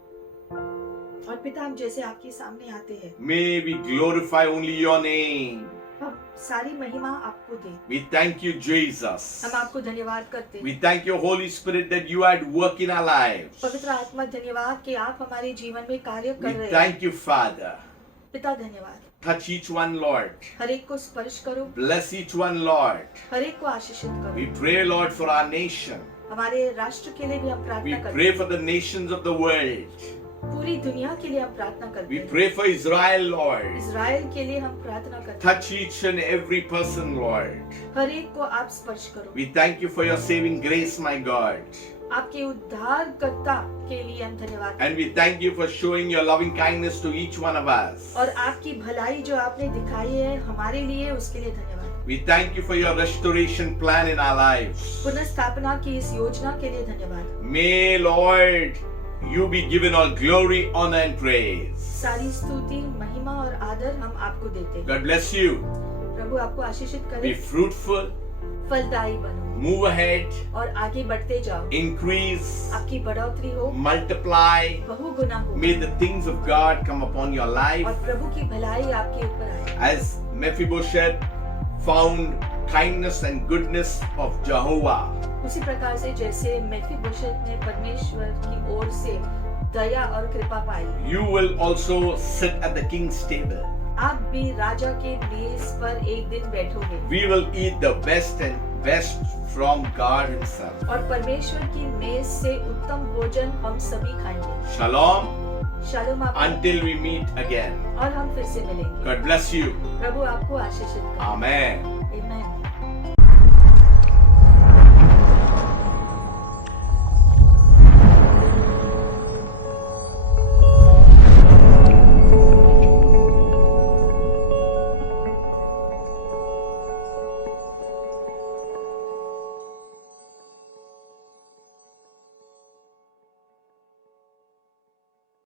और पिता हम जैसे आपके सामने आते हैं, may we glorify only your name. हम सारी महिमा आपको दें। We thank you, Jesus. हम आपको धन्यवाद करते हैं। We thank you, Holy Spirit, that you are at work in our lives. पवित्र आत्मा धन्यवाद कि आप हमारे जीवन में कार्य कर We रहे हैं। thank you, Father. पिता धन्यवाद। Touch each one, Lord. हर एक को स्पर्श करो, Bless each one, Lord. हर एक को आशीषित करो। We pray, Lord, for our nation. हमारे राष्ट्र के लिए भी हम We प्रार्थना करते pray हैं। for the nations of the world. पूरी दुनिया के लिए हम प्रार्थना करते We हैं। pray for Israel, Lord. Israel के लिए हम प्रार्थना करते हैं। Touch each and every person, Lord. हर एक को आप स्पर्श करो। We thank you for your saving grace, my God. आपके उद्धारकर्ता के लिए हम धन्यवाद And we thank you for showing your loving kindness to each one of us. और आपकी भलाई जो आपने दिखाई है हमारे लिए, उसके लिए धन्यवाद। We thank you for your restoration plan in our lives. पुनर्स्थापना की इस योजना के लिए धन्यवाद। May, Lord, you be given all glory, honor, and praise. सारी स्तुति, महिमा और आदर हम आपको देते हैं। God bless you. प्रभु आपको आशीषित Be करे, fruitful, फलदायी बनो move ahead, और आगे बढ़ते जाओ। increase, आपकी बढ़ोतरी हो, multiply. बहुगुना हो May the things of God come upon your life. और प्रभु की भलाई आपके ऊपर आए। As Mephibosheth found kindness and goodness of Jehovah, उसी प्रकार से जैसे मेफीबोशेत ने परमेश्वर की ओर से दया और कृपा पाई, you will also sit at the king's table. आप भी राजा के मेज पर एक दिन बैठोगे We will eat the best and best from God Himself. और परमेश्वर की मेज से उत्तम भोजन हम सभी खाएंगे। Shalom शालोम आपको until we meet again. और हम फिर से मिलेंगे। God bless you. प्रभु आपको आशीषित करे। Amen.